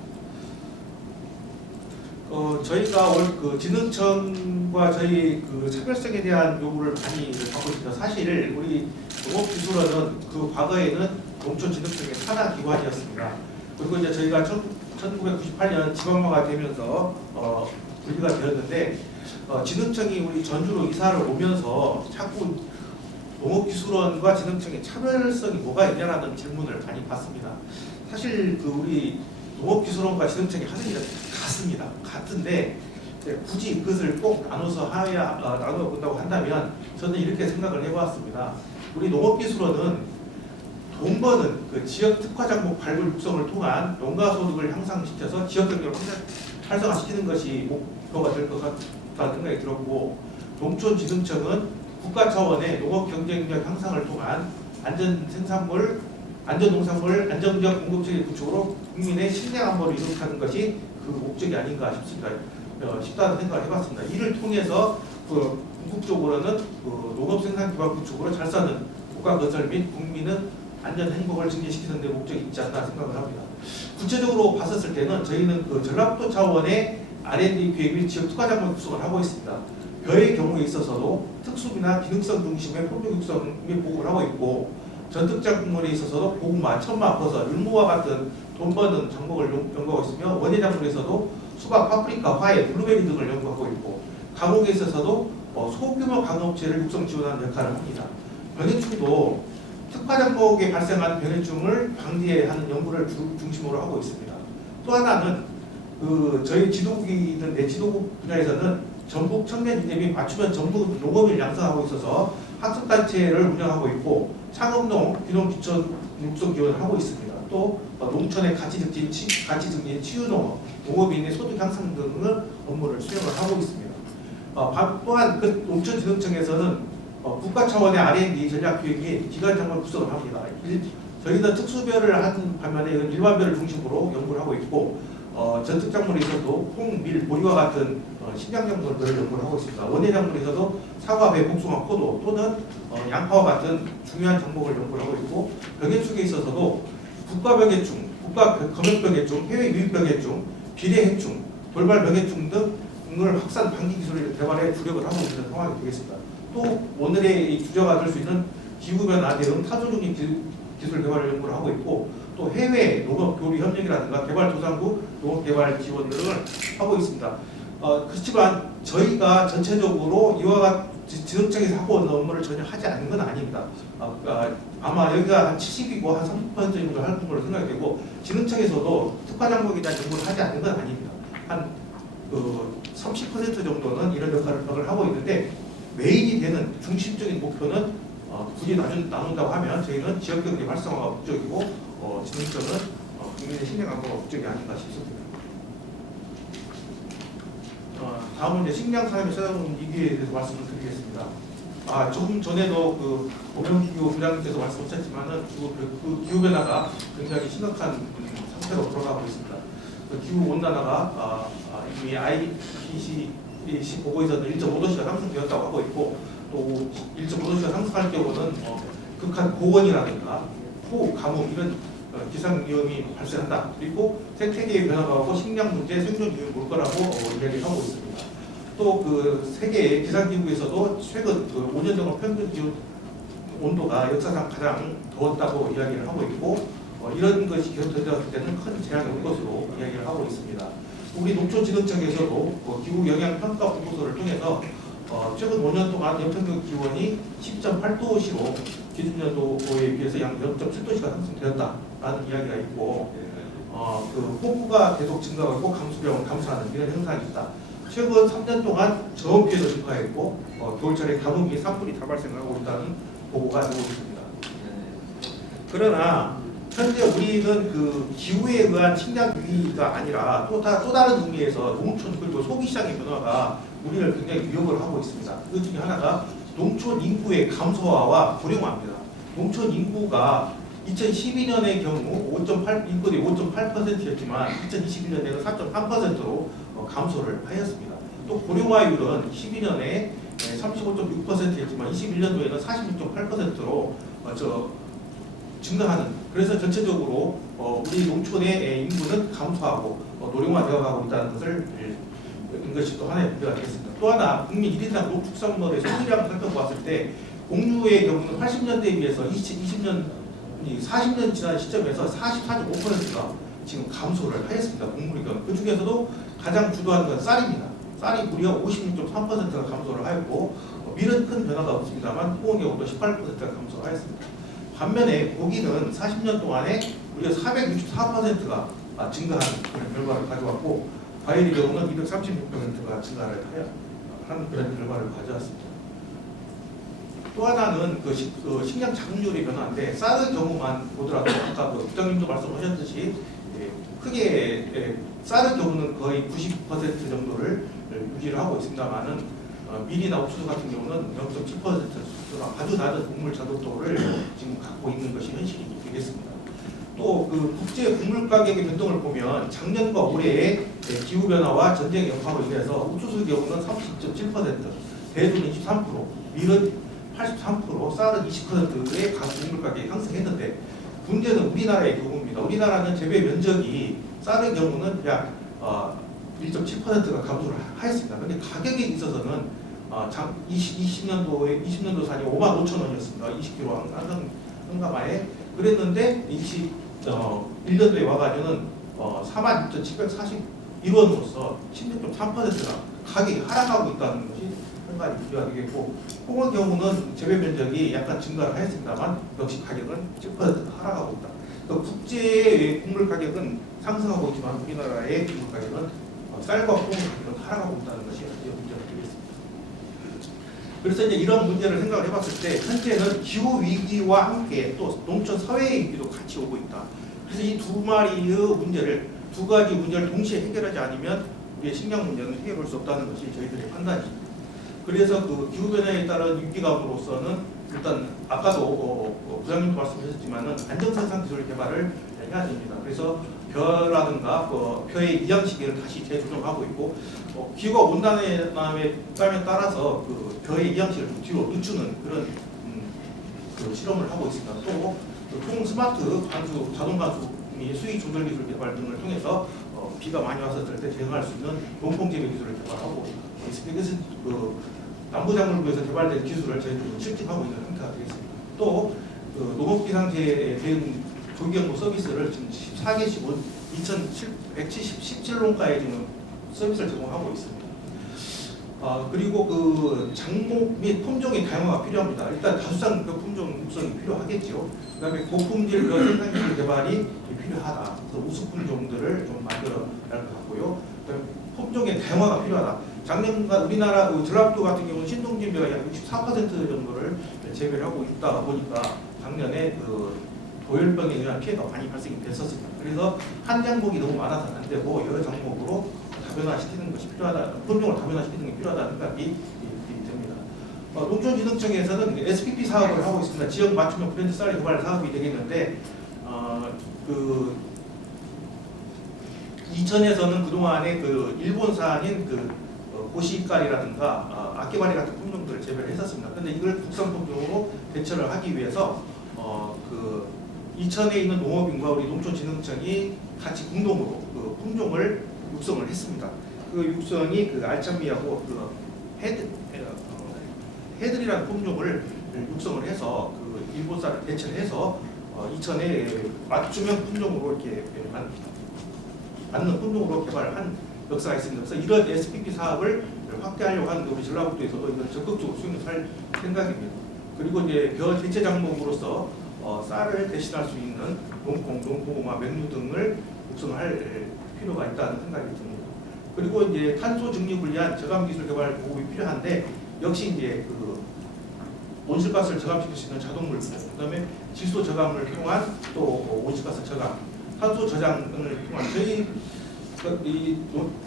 저희가 그 진흥청과 저희 그 차별성에 대한 요구를 많이 받고 있습니다. 사실 우리 농업기술원은 그 과거에는 농촌진흥청의 산하 기관이었습니다. 그리고 이제 저희가 1998년 지방화가 되면서 분리가 되었는데 진흥청이 우리 전주로 이사를 오면서 자꾸 농업기술원과 지능청의 차별성이 뭐가 있냐라는 질문을 많이 받습니다. 사실 그 우리 농업기술원과 지능청이 하는 일은 같습니다. 같은데 굳이 그것을 꼭 나눠 본다고 한다면 저는 이렇게 생각을 해보았습니다. 우리 농업기술원은 돈 버는 그 지역 특화 작물 발굴 육성을 통한 농가 소득을 향상시켜서 지역 경제를 활성화시키는 것이 목표가 될 것 같다는 생각이 들었고, 농촌진흥청은 국가 차원의 농업 경쟁력 향상을 통한 안전 생산물, 안전 농산물, 안정적 공급체계 구축으로 국민의 식량 안보를 이룩하는 것이 그 목적이 아닌가 싶다는 생각을 해봤습니다. 이를 통해서 그 궁극적으로는 그 농업 생산 기반 구축으로 잘 사는 국가 건설 및 국민은 안전 행복을 증진시키는 데 목적이 있지 않나 생각을 합니다. 구체적으로 봤었을 때는 저희는 그 전라북도 차원의 R&D 기획 및 지역 특화 작물 구성을 하고 있습니다. 벼의 경우에 있어서도 특수비나 기능성 중심의 품종 육성 및 보급을 하고 있고, 전특 작물에 있어서도 고구마, 천마, 버섯, 율무와 같은 돈 버는 작물을 연구하고 있으며, 원예 작물에서도 수박, 파프리카, 화해, 블루베리 등을 연구하고 있고, 가공에 있어서도 소규모 가공업체를 육성 지원하는 역할을 합니다. 병해충도 특화 작목에 발생한 병해충을 방지하는 연구를 중심으로 하고 있습니다. 또 하나는 그 저희 지도국이든 내 지도국 분야에서는 전북 청년 인재 및 맞춤형 전북 농업을 양성하고 있어서 학습단체를 운영하고 있고, 창업농, 귀농 귀촌 육성 지원을 하고 있습니다. 또 농촌의 가치 증진, 치유농업, 농업인의 소득 향상 등의 업무를 수행을 하고 있습니다. 또한 그 농촌진흥청에서는 국가 차원의 R&D 전략기획 및 기관 장관 구성을 합니다. 저희는 특수별을 하는 반면에 일반별을 중심으로 연구를 하고 있고, 전특작물에서도 콩, 밀, 보리와 같은 식량작물들을 연구를 하고 있습니다. 원예작물에서도 사과, 배, 복숭아, 포도 또는 양파와 같은 중요한 작목을 연구를 하고 있고, 병해충에 있어서도 국가병해충, 국가검역병해충, 해외 유입병해충, 비례해충, 돌발병해충 등을 확산 방지 기술을 개발해 주력을 하고 있는 상황이 되겠습니다. 또 오늘의 주제가 될 수 있는 기후변화 대응 타조중립 기술 개발을 연구를 하고 있고, 또 해외 농업교류 협력이라든가 개발도상국 농업개발 지원 등을 하고 있습니다. 그렇지만 저희가 전체적으로 이와 같이 지능청에서 하고 있는 업무를 전혀 하지 않는 건 아닙니다. 아마 여기가 한 70이고 한 30% 정도 할 걸로 생각이 되고, 지능청에서도 특화 작목에 대한 연구를 하지 않는 건 아닙니다. 한 30% 정도는 이런 역할을 하고 있는데, 메인이 되는 중심적인 목표는 굳이 나눈다고 하면 저희는 지역경제 활성화가 목적이고, 지능청은 국민의 식량 안보가 목적이 아닌가 싶습니다. 다음은 이제 식량 산업의 찾아오는 위기에 대해서 말씀을 드리겠습니다. 조금 전에도 그 오명기후 부장님께서 말씀하셨지만은 그 기후 변화가 굉장히 심각한 상태로 돌아가고 있습니다. 그 기후 온난화가 이미 IPCC 보고에서는 1.5도씨가 상승되었다고 하고 있고, 또 1.5도씨가 상승할 경우는 극한 고온이라든가 폭우, 가뭄 이런 기상 위험이 발생한다. 그리고 생태계의 변화가 오고 식량 문제, 생존 위험이 올 거라고 이야기하고 있습니다. 또 그 세계 기상기구에서도 최근 그 5년 동안 평균 기온 온도가 역사상 가장 더웠다고 이야기를 하고 있고, 이런 것이 계속되었을 때는 큰 재앙이 올 것으로 이야기를 하고 있습니다. 우리 농촌진흥청에서도 기후 영향 평가 보고서를 통해서 최근 5년 동안 연평균 기온이 10.8도시로 기준연도에 비해서 약 0.7도씨가 상승되었다라는 이야기가 있고, 그 폭우가 계속 증가하고 있고 강수量감소하는 이런 현상이 있다. 최근 3년 동안 저온 피해도 증가했고, 겨울철에 가뭄 및 산불이 다발생하고 있다는 보고가 나오고 있습니다. 그러나 현재 우리는 그 기후에 의한 식량 위기가 아니라 또 다른 의미에서 농촌 그리고 소비시장의 변화가 우리를 굉장히 위협을 하고 있습니다. 그 중에 하나가 농촌 인구의 감소화와 고령화입니다. 농촌 인구가 2012년의 경우 인구의 5.8%였지만 2021년에는 4.3%로 감소를 하였습니다. 또 고령화율은 12년에 35.6%였지만 21년도에는 46.8%로 증가하는, 그래서 전체적으로 우리 농촌의 인구는 감소하고 노령화되어가고 있다는 것을 이것이 또 하나의 문제가 되겠습니다. 또 하나, 국민 1인당 농축산물의 소비량을 살펴보았을 때 공유의 경우는 80년대에 비해서 40년 지난 시점에서 44.5%가 지금 감소를 하였습니다. 곡물의 경우. 그 중에서도 가장 주도하는 건 쌀입니다. 쌀이 무려 56.3%가 감소를 하였고 밀은 큰 변화가 없습니다만 포은 경우도 18%가 감소를 하였습니다. 반면에 고기는 40년 동안에 무려 464%가 증가하는 그런 결과를 가져왔고 과일의 경우는 236%가 증가를 한 그런 결과를 가져왔습니다. 또 하나는 그 식량 작물의 변화인데 쌀의 경우만 보더라도 아까 그 부장님도 말씀하셨듯이 크게 쌀의 경우는 거의 90% 정도를 유지를 하고 있습니다만은 밀이나 옥수수 같은 경우는 0.7%가 아주 낮은 곡물 자족도를 지금 갖고 있는 것이 현실이 되겠습니다. 또 그 국제 곡물 가격의 변동을 보면 작년과 올해의 기후 변화와 전쟁의 여파로 인해서 옥수수의 경우는 30.7%, 대두는 23%, 밀은 83%, 쌀은 20%의 각 곡물 가격이 상승했는데 문제는 우리나라의 경우입니다. 우리나라는 재배 면적이 쌀의 경우는 약 1.7%가 감소를 하였습니다. 그런데 가격에 있어서는 20년도 산이 55,000원이었습니다. 20kg 한 가마에. 그랬는데 1년도에 와가지고는 46,741원으로서 16.3%가 가격이 하락하고 있다는 것이 한 가지 문제가 되겠고, 콩의 경우는 재배 면적이 약간 증가를 하였습니다만 역시 가격은 7% 하락하고 있다. 국제 곡물 가격은 상승하고 있지만 우리나라의 곡물 가격은 쌀과 콩의 가격은 하락하고 있다는 것이 문제가 되겠습니다. 그래서 이제 이런 문제를 생각을 해봤을 때 현재는 기후 위기와 함께 또 농촌 사회의 위기도 같이 오고 있다. 그래서 이 두 가지 문제를 동시에 해결하지 않으면 우리의 식량 문제는 해결할 수 없다는 것이 저희들의 판단입니다. 그래서 그 기후 변화에 따른 위기감으로서는 일단 아까도 부장님도 말씀하셨지만은 안정생산 기술 개발을 해야 됩니다. 그래서 벼라든가 벼의 이양 시기를 다시 재조정하고 있고 기후가 온난화에 따라서 그 벼의 이양 시기를 뒤로 늦추는 그런 그 실험을 하고 있습니다. 또 통 스마트 관수, 자동 관수 및 수위 조절 기술 개발 등을 통해서 비가 많이 왔을 때 대응할 수 있는 농풍 재배 기술을 개발하고 있습니다. 이것은 남부작물부에서 개발된 기술을 저희들이 실증하고 있는 형태가 되겠습니다. 또 농업기상재해 대응 조기경보 서비스를 지금 14개 시군 2,177농가에 지금 서비스를 제공하고 있습니다. 그리고 그 장목 및 품종의 다양화가 필요합니다. 일단 다수산 그 품종 육성이 필요하겠죠. 그다음에 고품질 그 생산기술 개발이 필요하다. 그래서 우수 품종들을 좀 만들어 낼 것 같고요. 그다음에 품종의 다양화가 필요하다. 작년과 우리나라 전라북도 같은 경우는 신동진벼가 약 64% 정도를 재배를 하고 있다 보니까 작년에 도열병에 의한 피해가 많이 발생이 됐었습니다. 그래서 한 장목이 너무 많아서는 안 되고 여러 장목으로 다변화시키는 것이 필요하다, 품종을 다변화시키는 게 필요하다는 생각이 됩니다. 농촌진흥청에서는 SPP 사업을 하고 있습니다. 지역 맞춤형 브랜드 쌀 개발 사업이 되겠는데 이천에서는 그동안에 일본산인 고시가리라든가 아케바리 같은 품종들을 재배를 했었습니다. 그런데 이걸 국산 품종으로 대처를 하기 위해서 이천에 있는 농업인과 우리 농촌진흥청이 같이 공동으로 품종을 육성을 했습니다. 그 육성이 알참미하고 헤들이라는 품종을 육성을 해서 일본산을 대체를 해서 이천에 맞춤형 품종으로 이렇게 맞는 품종으로 개발한 역사가 있습니다. 그래서 이런 SPP 사업을 확대하려고 하는데 우리 전라북도에서도 이걸 적극적으로 수행할 생각입니다. 그리고 이제 벼 대체 작목으로서 쌀을 대신할 수 있는 농콩, 농고구마, 맹류 등을 육성할 필요가 있다는 생각이 듭니다. 그리고 이제 탄소 증립을 위한 저감 기술 개발 보급이 필요한데 역시 이제 온실가스를 저감시킬 수 있는 자동물, 그다음에 질소 저감을 통한 또 온실가스 저감, 탄소 저장을 통한 저희 이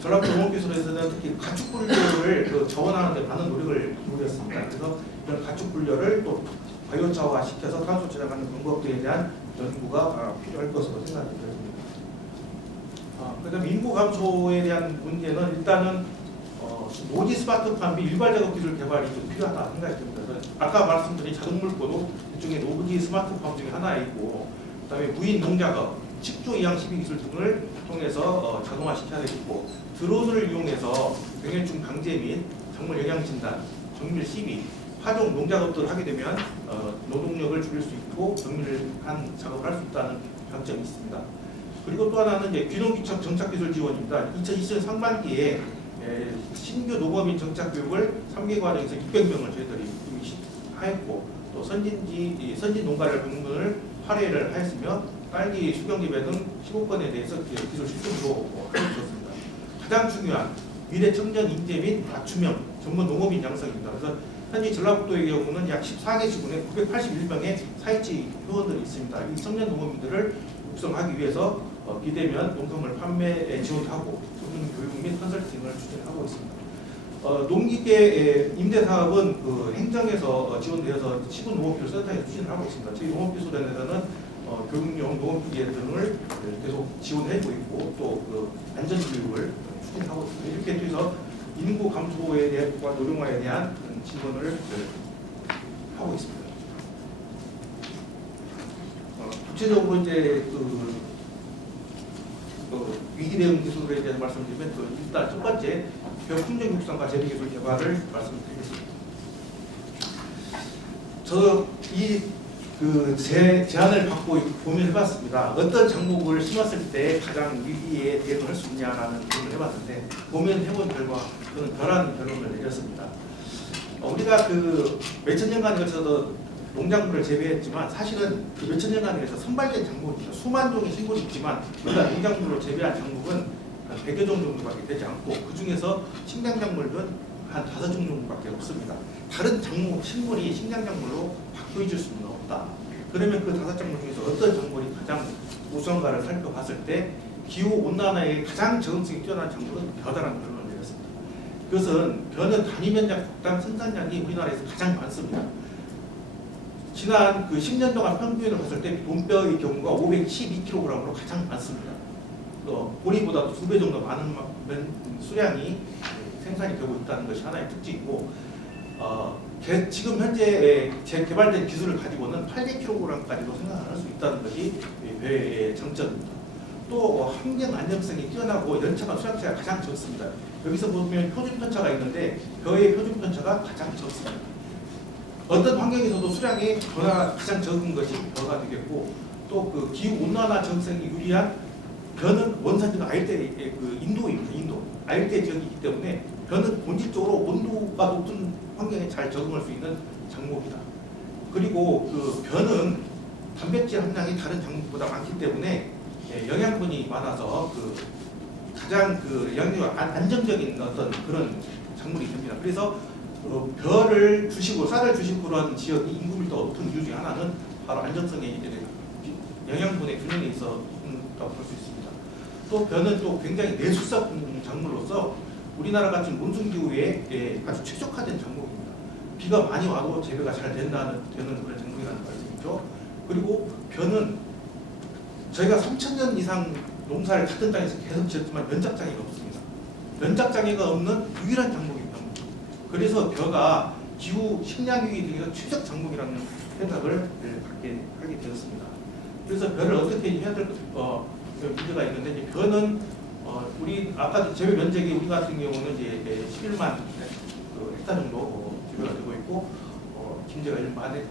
전라북도 농업기술에서는 특히 가축 분류를 저원하는 데 많은 노력을 기울였습니다. 그래서 이런 가축 분류를 또 바이오차화 시켜서 탄소 저장하는 방법들에 대한 연구가 필요할 것으로 생각이 되었습니다. 그다음에 인구 감소에 대한 문제는 일단은 노지 스마트팜 및 일괄 작업 기술 개발이 좀 필요하다 생각이 듭니다. 그래서 아까 말씀드린 자동물포도 일종의 노지 스마트팜 중에 하나이고, 그다음에 무인 농작업, 식조 이양 시비 기술 등을 통해서 자동화시켜야 되겠고, 드론을 이용해서 병해충 방제 및 작물 영양 진단, 정밀 시비, 파종 농작업들을 하게 되면 노동력을 줄일 수 있고 정밀한 작업을 할 수 있다는 장점이 있습니다. 그리고 또 하나는 이제 귀농귀촌 정착기술 지원입니다. 2020년 상반기에 신규 농업인 정착 교육을 3개 과정에서 600명을 저희들이 이미 하였고, 또 선진 농가를 방문을 8회를 하였으며 딸기 수경재배 등 15건에 대해서 기술 실습으로 하였습니다. 가장 중요한 미래 청년 인재 및 맞춤형 전문 농업인 양성입니다. 그래서 현재 전라북도의 경우는 약 14개 시군에 981명의 사회치 회원들이 있습니다. 이 청년 농업인들을 육성하기 위해서 비대면 농산물 판매에 지원하고 전문 교육 및 컨설팅을 추진하고 있습니다. 농기계 임대 사업은 그 행정에서 지원되어서 시군 농업기술센터에 추진을 하고 있습니다. 저희 농업기술원에서는 교육용 농업기계 등을 계속 지원하고 있고 또 그 안전교육을 추진하고 있습니다. 이렇게 해서 인구 감소에 대한 노령화에 대한 지원을 하고 있습니다. 구체적으로 이제 위기 대응 기술에 대해서 말씀드리면 일단 첫 번째 벼 품종 육성과 재배 기술 개발을 말씀드리겠습니다. 제 제안을 받고 고민해봤습니다. 어떤 작목을 심었을 때 가장 위기에 대응할 수 있냐라는 고민을 해봤는데 고민해본 결과 저는 벼라는 결론을 내렸습니다. 우리가 그 몇천 년간에 걸쳐서 농작물을 재배했지만 사실은 그 몇천 년간에 걸쳐서 선발된 작목이죠. 수만 종의 식물이 있지만 우리가 농작물로 재배한 작목은 한 100여 종 정도밖에 되지 않고 그 중에서 식량작물은 한 5종 정도밖에 없습니다. 다른 작물, 식물이 식량작물로 바꿔줄 수는 없다. 그러면 그 5작물 중에서 어떤 작물이 가장 우수한가를 살펴봤을 때 기후온난화에 가장 적응성이 뛰어난 작물은 벼다라는 결론을 내렸습니다. 그것은 벼는 단위 면적 적당 생산량이 우리나라에서 가장 많습니다. 지난 그 10년 동안 평균을 봤을 때 돈벼의 경우가 512kg으로 가장 많습니다. 보리보다도 2배 정도 많은 수량이 생산이 되고 있다는 것이 하나의 특징이고 지금 현재 개발된 기술을 가지고는 800kg까지도 생산할 수 있다는 것이 벼의 장점입니다. 또 환경 안정성이 뛰어나고 연차가 수량차가 가장 적습니다. 여기서 보면 표준 편차가 있는데 벼의 표준 편차가 가장 적습니다. 어떤 환경에서도 수량의 변화가 가장 적은 것이 벼가 되겠고 또 그 기후 온난화 적응성이 유리한 벼는 원산지가 아열대 인도입니다. 인도 아열대 지역이기 때문에 벼는 본질적으로 온도가 높은 환경에 잘 적응할 수 있는 작목이다. 그리고 그 벼는 단백질 함량이 다른 작목보다 많기 때문에 영양분이 많아서 그 가장 그 영양 안정적인 어떤 그런 작물이 됩니다. 그래서 벼를 주식으로 쌀을 주식으로 하는 지역이 인구 밀도가 높은 이유 중에 하나는 바로 안정성에 영양분의 균형에 있어 있다고 볼 수 있습니다. 또 벼는 또 굉장히 내수성 작물로서 우리나라 같은 몬순 기후에 아주 최적화된 작목입니다. 비가 많이 와도 재배가 잘 되는 그런 작목이라는 말씀이죠. 그리고 벼는 저희가 3,000년 이상 농사를 같은 땅에서 계속 지었지만 면작장애가 없습니다. 면작장애가 없는 유일한 작목입니다. 그래서 벼가 기후 식량위기 등에서 최적 작목이라는 생각을 하게 되었습니다. 그래서 벼를 어떻게 해야 될 문제가 있는데 이제 벼는 우리 아까 재배 면적이 우리 같은 경우는 이제 11만 헥타 정도 재배가 되고 있고 김제가 18,000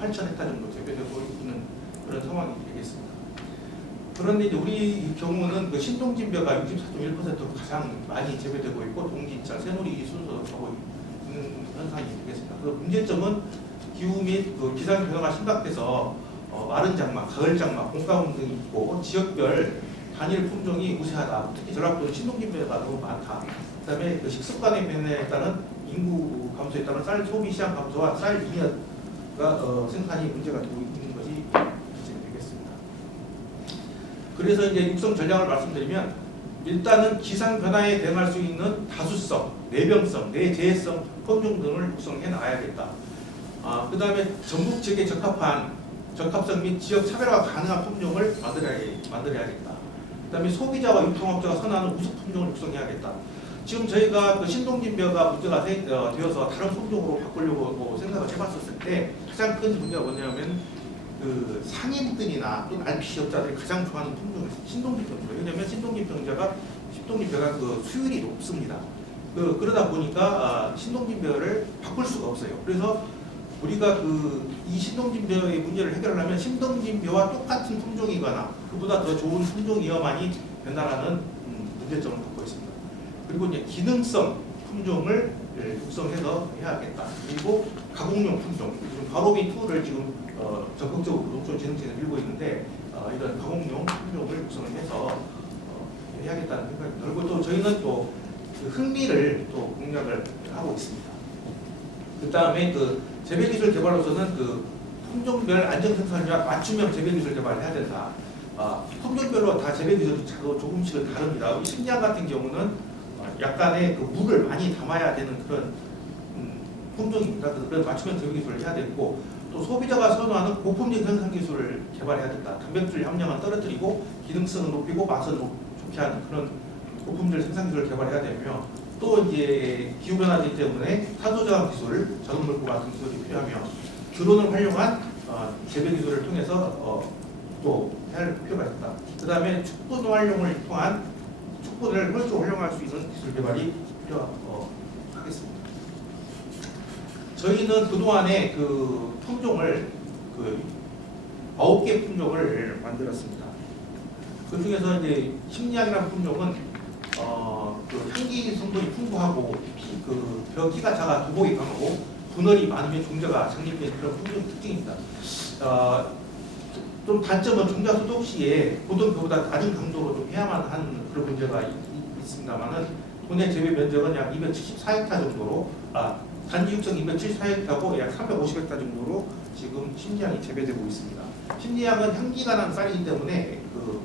헥타 정도 재배되고 있는 그런 상황이 되겠습니다. 그런데 이제 우리 경우는 그 신동진벼가 64.1%로 가장 많이 재배되고 있고 동진차, 새누리 순서로 가고 있는 현상이 되겠습니다. 그 문제점은 기후 및 그 기상 변화가 심각해서 마른 장마, 가을 장마, 봄가뭄 등이 있고 지역별 단일 품종이 우세하다. 특히 전라도는 신동진벼가 너무 많다. 그다음에 그 식습관의 변화에 따른 인구 감소에 따른 쌀 소비 시장 감소와 쌀 잉여가 생산이 문제가 되고 있는 것이 되겠습니다. 그래서 이제 육성 전략을 말씀드리면 일단은 기상 변화에 대응할 수 있는 다수성, 내병성, 내재해성 품종 등을 육성해 나가야겠다. 그 다음에 전국 지역에 적합성 및 지역 차별화 가능한 품종을 만들어야겠다. 그 다음에 소비자와 유통업자가 선호하는 우수 품종을 육성해야겠다. 지금 저희가 그 신동진벼가 문제가 되어서 다른 품종으로 바꾸려고 생각을 해봤었을 때 가장 큰 문제가 뭐냐면 그 상인들이나 또는 RPC업자들이 가장 좋아하는 품종이 신동진벼입니다. 왜냐하면 신동진벼가 그 수율이 높습니다. 그러다 보니까 신동진벼를 바꿀 수가 없어요. 그래서 우리가 이 신동진벼의 문제를 해결하려면 신동진벼와 똑같은 품종이거나 그보다 더 좋은 품종이어야만이 된다라는 문제점을 갖고 있습니다. 그리고 이제 기능성 품종을 육성해서 해야겠다. 그리고 가공용 품종, 지금 가로비 2를 지금 적극적으로 농촌진흥청에서 밀고 있는데 이런 가공용 품종을 육성을 해서 해야겠다는 생각입니다. 그리고 또 저희는 또 그 흥미를 또 공략을 하고 있습니다. 그 다음에 그 재배기술 개발로서는 그 품종별 안정생산과 맞춤형 재배기술 개발을 해야 된다. 품종별로 다 재배기술이 조금씩은 다릅니다. 이 식량 같은 경우는 약간의 그 물을 많이 담아야 되는 그런 품종입니다. 그래서 그런 맞춤형 재배기술을 해야 되고, 또 소비자가 선호하는 고품질 생산 기술을 개발해야 된다. 단백질 함량을 떨어뜨리고 기능성을 높이고 맛을 좋게 하는 그런 고품질 생산 기술을 개발해야 되며, 또 이제 기후 변화이기 때문에 탄소 저감 기술, 저온 물고 같은 기술이 필요하며, 드론을 활용한 재배 기술을 통해서 또 할 필요가 있다. 그 다음에 축분 활용을 통한 축분을 효율적으로 활용할 수 있는 기술 개발이 필요하겠습니다. 저희는 그동안에 그 품종을 그 9개 품종을 만들었습니다. 그 중에서 이제 심리학이라는 품종은 그 향기 성분이 풍부하고 그 벼기가 작아 두복이 강하고 분열이 많으면 종자가 장립된 그런 품종 특징입니다. 좀 단점은 종자 소독 시에 보통 그보다 낮은 강도로 좀 해야만 하는 그런 문제가 있습니다만은 국내 재배 면적은 약 274헥타 정도로 단지 육성 274헥타고 약 350헥타 정도로 지금 심리향이 재배되고 있습니다. 심리향은 향기가 나는 쌀이기 때문에 그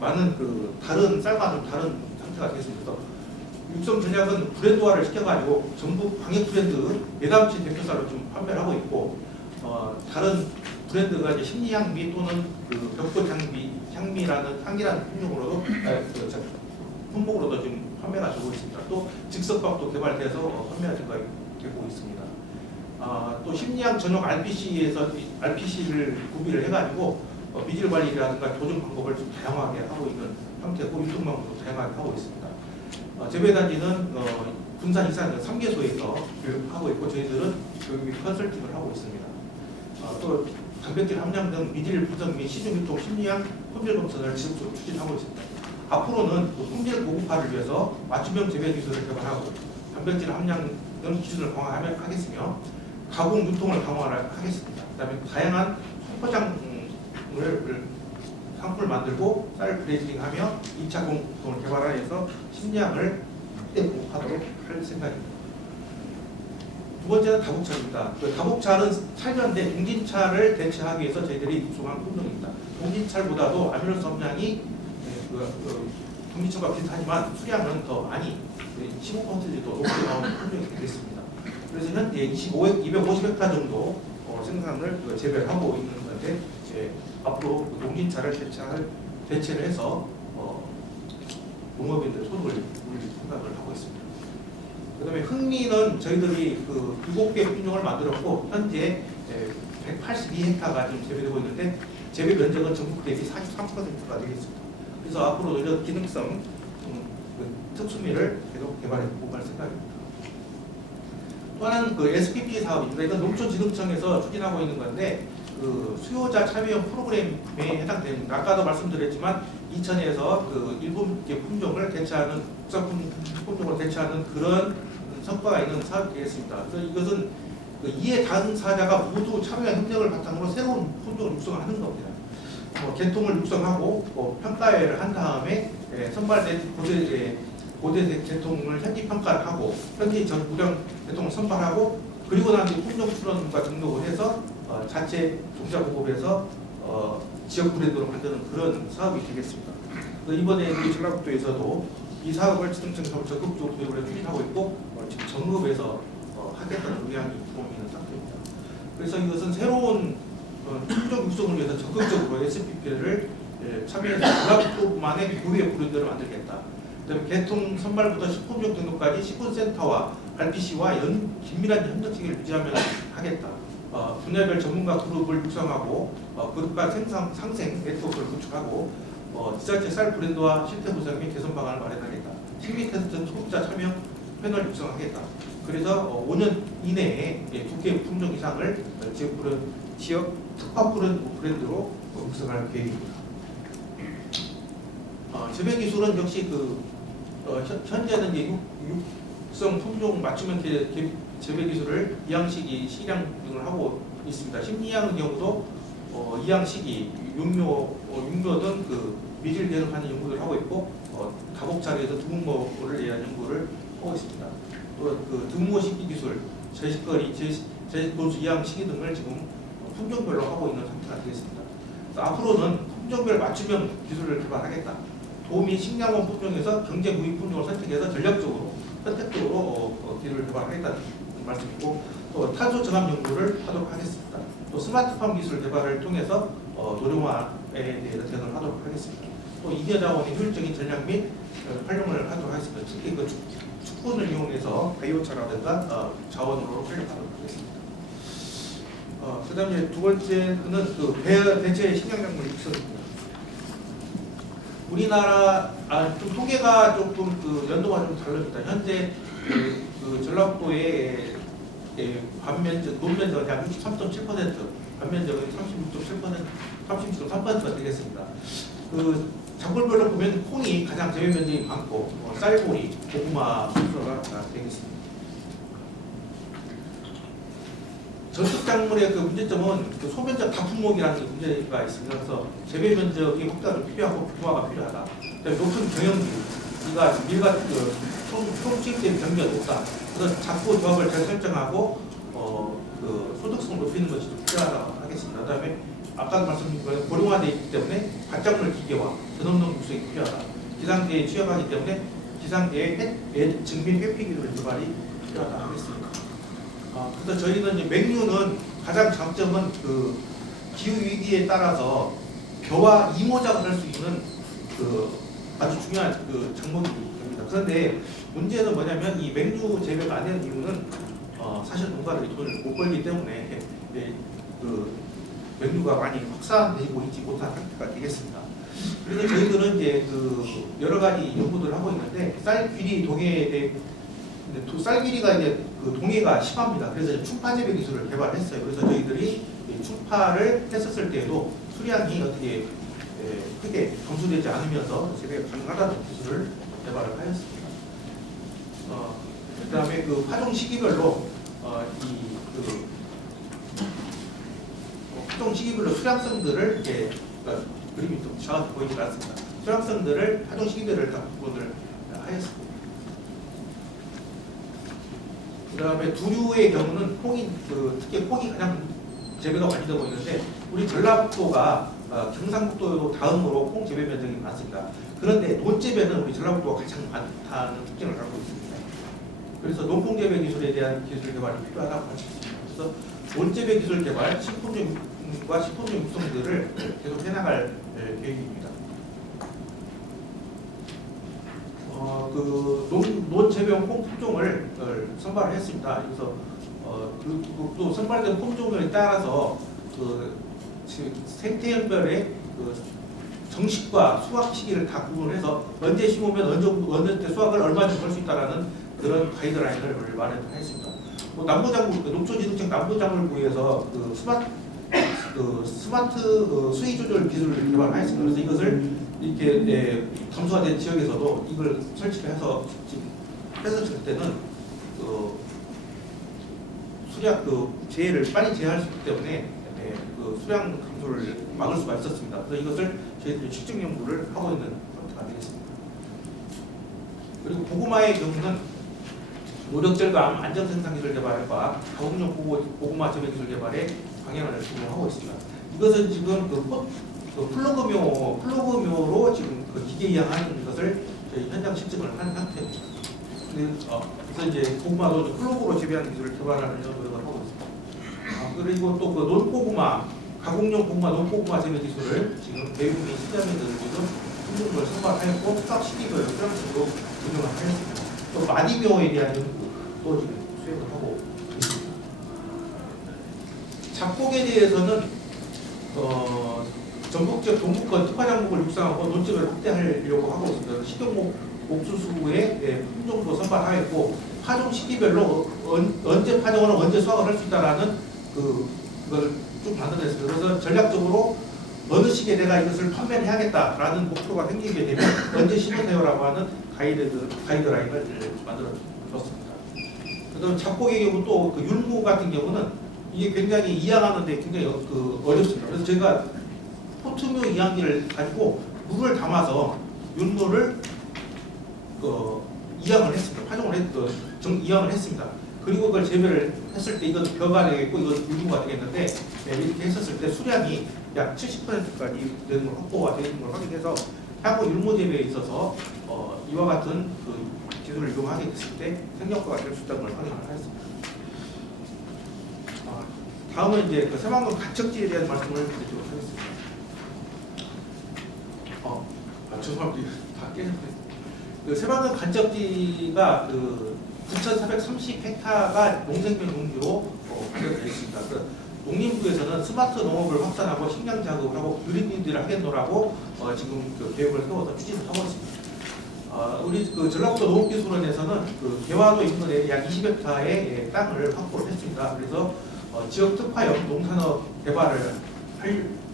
많은 그 다른 쌀과 좀 다른 상태가 되겠습니다. 육성 전략은 브랜드화를 시켜가지고 전북 광역 브랜드 예담치 대표사로 좀 판매를 하고 있고, 다른 브랜드가 이제 심리향미 또는 그 벽돌 향미라는 향기라는 품목으로도 지금 판매가 되고 있습니다. 또 즉석밥도 개발돼서 판매가 되고 있습니다. 또 심리향 전용 RPC를 구비를 해가지고 미질 관리라든가 조정 방법을 좀 다양하게 하고 있는 형태고, 유통 방법도 다양하게 하고 있습니다. 재배단지는 군산 이산 3개소에서 교육하고 있고, 저희들은 교육 및 컨설팅을 하고 있습니다. 또 단백질 함량 등 미질 분석 및 시중 유통 심리향 품질 검사를 지속적으로 추진하고 있습니다. 앞으로는 품질 고급화를 위해서 맞춤형 재배 기술을 개발하고 단백질 함량 등 기준을 강화하겠으며 가공 유통을 강화하겠습니다. 그다음에 다양한 포장을 상품을 만들고 쌀 브레이징하며 2차 공통을 개발하여서 심리향을 확대 공급하도록 할 생각입니다. 두 번째는 다복차입니다. 그 다복차는 찰년대 동진차를 대체하기 위해서 저희들이 육성한 품종입니다. 동진차보다도 아미노스 함량이 동진차와 비슷하지만 수량은 더 많이 15%도 높게 나오는 품종이 되겠습니다. 그래서 현재 250헥타 정도 생산을 재배를 하고 있는 건데, 앞으로 동진차를 대체를 해서 농업인들 소득을 올릴 생각을 하고 있습니다. 그다음에 흥미는 저희들이 그 7개 품종을 만들었고 현재 182헥타가 지금 재배되고 있는데 재배 면적은 전국 대비 43%가 되겠습니다. 그래서 앞으로 이런 기능성 특수미를 계속 개발해 보갈 생각입니다. 또 하나는 그 SPP 사업입니다. 이건 농촌진흥청에서 추진하고 있는 건데 그 수요자 참여형 프로그램에 해당됩니다. 아까도 말씀드렸지만 이천에서 그 일본 품종을 대체하는 국산 품종을 대체하는 그런 성과가 있는 사업이 되겠습니다. 그래서 이것은 그 이해 당사자가 모두 참여 협력을 바탕으로 새로운 품종을 육성을 하는 겁니다. 개통을 육성하고 평가를 한 다음에 선발된 고대 개통을 현지 평가를 하고 현지 전 무령 개통을 선발하고 그리고 난 뒤 품종 출원과 등록을 해서 자체 종자 보급해서 지역 브랜드로 만드는 그런 사업이 되겠습니다. 이번에 우리 전라북도에서도 이 사업을 지능청 사업을 적극적으로 도입을 추진하고 있고 지금 정읍에서 하겠다는 의향이 들어오고 있는 상태입니다. 그래서 이것은 새로운 품종 육성을 위해서 적극적으로 SPP를 참여해서 전라북도만의 고유의 브랜드를 만들겠다. 그다음에 개통 선발부터 식품종 등록까지 식품센터와 RPC와 긴밀한 협력 체계를 유지하면 하겠다. 분야별 전문가 그룹을 육성하고 그룹 간 상생 네트워크를 구축하고 지자체 쌀 브랜드와 실태 분석 및 개선 방안을 마련하겠다. 심리 테스트 소비자 참여 패널 육성하겠다. 그래서 5년 이내에 2개 품종 이상을 지역 특화 브랜드로 육성할 계획입니다. 재배 기술은 역시 현재는 이제 육성 품종 맞춤형 재배 기술을 이양시기 시량 등을 하고 있습니다. 심리양의 경우도 이양시기, 육묘 등 미질 계속하는 연구를 하고 있고 다복자리에서 두문모를 대한 연구를 하고 있습니다. 또 두문모 식기 기술, 제식거리, 제식본수 이양시기 등을 지금 품종별로 하고 있는 상태가 되겠습니다. 앞으로는 품종별 맞춤형 기술을 개발하겠다. 도미 식량원 품종에서 경제 무익 품종을 선택해서 전략적으로 선택적으로 기술을 개발하겠다는 말씀이고, 또 탄소 저감 연구를 하도록 하겠습니다. 또 스마트팜 기술 개발을 통해서 노령화에 대해서 대응을 하도록 하겠습니다. 또 이겨 자원의 효율적인 전략 및 활용을 하도록 하겠습니다. 특히 축분을 이용해서 바이오차라든가 자원으로 활용하도록 하겠습니다. 그다음에 두 번째는 대체 식량작물 육성입니다. 우리나라 좀 통계가 조금 연도가 좀 다릅니다. 현재 전라북도의 반면적 논면적은 약 63.7%, 반면적은 36.3%가 되겠습니다. 작물별로 보면 콩이 가장 재배 면적이 많고 쌀보리, 고구마 순서가 되겠습니다. 전축작물의 문제점은 소면적 다품목이라는 문제가 있습니다. 그래서 재배 면적이 확대가 좀 필요하고 부화가 필요하다. 그다음에 높은 경영비, 이가 밀과 총 수입된 경비가 높다. 그래서 작부 조합을 잘 설정하고 소득성을 높이는 것이 좀 필요하다고 하겠습니다. 그다음에 아까도 말씀드린 것처럼 고령화되어 있기 때문에 밭작물 기계와 전업농 육성이 필요하다. 기상대에 취약하기 때문에 기상대의 증빙 회피 기술 개발이 필요하다 하겠습니다. 그래서 저희는 이제 맹류는 가장 장점은 기후 위기에 따라서 벼와 이모작을 할 수 있는 아주 중요한 작물이 됩니다. 그런데 문제는 뭐냐면 이 맹류 재배가 안 되는 이유는 사실 농가들이 돈을 못 벌기 때문에 맹류가 많이 확산되고 있지 못한 상태가 되겠습니다. 그래서 저희들은 이제 여러 가지 연구들을 하고 있는데 쌀 귀리 동해에 대해 쌀 길이가 이제 동해가 심합니다. 그래서 충파 재배 기술을 개발했어요. 그래서 저희들이 충파를 했었을 때에도 수량이 어떻게 크게 감소되지 않으면서 재배가 가능하다는 기술을 개발을 하였습니다. 그다음에 파종 시기별로 파종 시기별로 수량성들을 그림이 좀 정확히 보이지 않습니다. 수량성들을 파종 시기별을 다 구분을 하였습니다. 그 다음에 두류의 경우는 특히 콩이 가장 재배가 많이 되고 있는데 우리 전라북도가 경상북도 다음으로 콩 재배 면적이 많습니다. 그런데 논재배는 우리 전라북도가 가장 많다는 특징을 갖고 있습니다. 그래서 논콩 재배 기술에 대한 기술 개발이 필요하다고 할 수 있습니다. 그래서 논재배 기술 개발, 식품종과 식품종 육성들을 계속 해나갈 계획입니다. 논재배용 콩 품종을 선발을 했습니다. 그래서 또 선발된 품종에 따라서 생태연별의 정식과 수확 시기를 다 구분해서 언제 심으면 어느 때 수확을 얼마쯤 할 수 있다라는 그런 가이드라인을 마련했습니다. 농촌진흥청 남부작물부에서 스마트 수위 조절 기술을 개발하였습니다. 그래서 이것을 이렇게 감소화된 지역에서도 이걸 설치를 해서 지금 했었을 때는 수량 재해를 빨리 제어할 수 있기 때문에 수량 감소를 막을 수가 있었습니다. 그래서 이것을 저희들이 실증 연구를 하고 있는 상태가 되겠습니다. 그리고 고구마의 경우는 노력절감 안정생산기술 개발과 가공용 고구마 재배 기술 개발에 방향을 하고 있습니다. 이것은 지금 플러그묘로 지금 기계 이양하는 것을 저희 현장 실증을 한 상태입니다. 그래서 이제 고구마도 플러그로 재배하는 기술을 개발하는 노력을 하고 있습니다. 그리고 또 논고구마, 가공용 고구마, 논고구마 재배 기술을 지금 대부분의 시장에서 지금 품종을 선발하였고 수확 시기별 수량식으로 운영을 하였습니다. 또 마디묘에 대한 연구도 지금 수행을 하고 있습니다. 작곡에 대해서는 전국적 동북권 특화작목을 육성하고 논집을 확대하려고 하고 있습니다. 식용목 옥수수의 품종도 선발하였고 파종 시기별로 언제 파종을 언제 수확을 할 수 있다라는 그걸 쭉 만들어냈습니다. 그래서 전략적으로 어느 시기에 내가 이것을 판매를 해야겠다라는 목표가 생기게 되면 언제 심으세요라고 하는 가이드라인을 만들어 줬습니다. 그다음 작곡의 경우 또 그 율무 같은 경우는 이게 굉장히 이양하는데 굉장히 어렵습니다. 그래서 저희가 포트뮤 이양기를 가지고 물을 담아서 율무를 이양을 했습니다. 이양을 했습니다. 그리고 그걸 재배를 했을 때 이건 벼가 되겠고 이건 율무가 되겠는데 이렇게 했었을 때 수량이 약 70%까지 되는 걸 확보가 되는 걸 확인해서 향후 율무 재배에 있어서 이와 같은 그 기술을 이용하게 됐을 때 생명과가 될 수 있다는 걸 확인을 하였습니다. 다음은 이제 그 새만금 간척지에 대한 말씀을 드리도록 하겠습니다. 죄송합니다. 다 깨졌어요. 그 새만금 간척지가 그 9,430헥타가 농생명 용지로 구역되어 있습니다. 농림부에서는 스마트 농업을 확산하고 식량 작업을 하고 그린뉴딜을 하겠노라고 지금 그 계획을 세워서 추진을 하고 있습니다. 우리 그 전라북도 농업기술원에서는 그 개화도 인근에 약 20헥타의 땅을 확보를 했습니다. 그래서 지역 특화형 농산업 개발을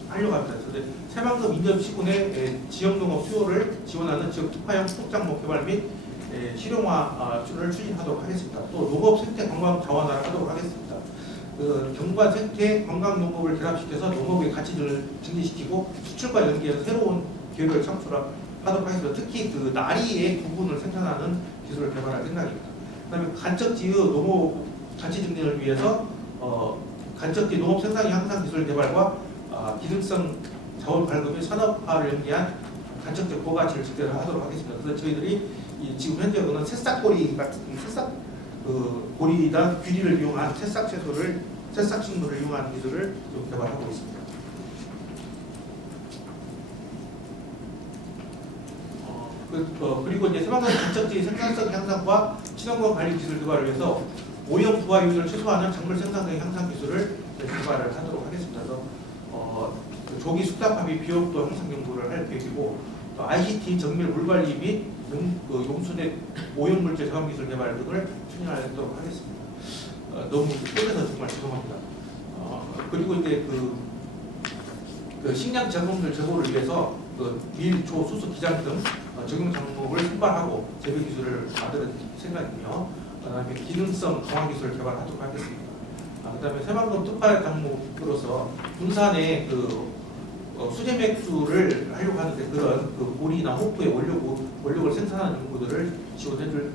하려고 합니다. 그래서 새만금 인접 시군의 지역 농업 수요를 지원하는 지역 특화형 소작목 개발 및 실용화를 추진하도록 하겠습니다. 또 농업 생태 관광 자원화를 하도록 하겠습니다. 그 경관 생태 관광 농업을 결합시켜서 농업의 가치를 증대시키고 수출과 연계해서 새로운 기회를 창출하도록 하겠습니다. 특히 그 나리의 부분을 생산하는 기술을 개발할 생각입니다. 그다음에 간척지의 농업 가치 증대를 위해서 간척지 농업 생산 향상 기술 개발과 기능성 자원 발굴 및 산업화를 연계한 간척지 고가치를 증대를 하도록 하겠습니다. 그래서 저희들이 지금 현재는 새싹고리 같은 고리나 귀리를 이용한 새싹 식물을 이용한 기술을 개발하고 있습니다. 그리고 이제 새만금 간척지 생산성 향상과 친환경 관리 기술 개발을 위해서 오염 부하 요인을 최소화하는 작물 생산성 향상 기술을 개발을 하도록 하겠습니다. 그래서 조기 숙답합의 비용도 향상 연구를 할 계획이고 또 ICT 정밀 물관리 및 용수내 오염물질 저감 기술 개발 등을 추진하도록 하겠습니다. 너무 끝내서 정말 죄송합니다. 그리고 이제 그 식량 작물들 제보를 위해서 밀, 조, 수수, 기장 등 적용 작물을 선발하고 재배 기술을 만드는 생각이며 그다음에 기능성 강화 기술을 개발하도록 하겠습니다. 그다음에 새만금 특화 작물로서 군산에 수제 맥주를 하려고 하는데 그런 그 보리나 호프의 원료를 생산하는 연구들을 지원해줄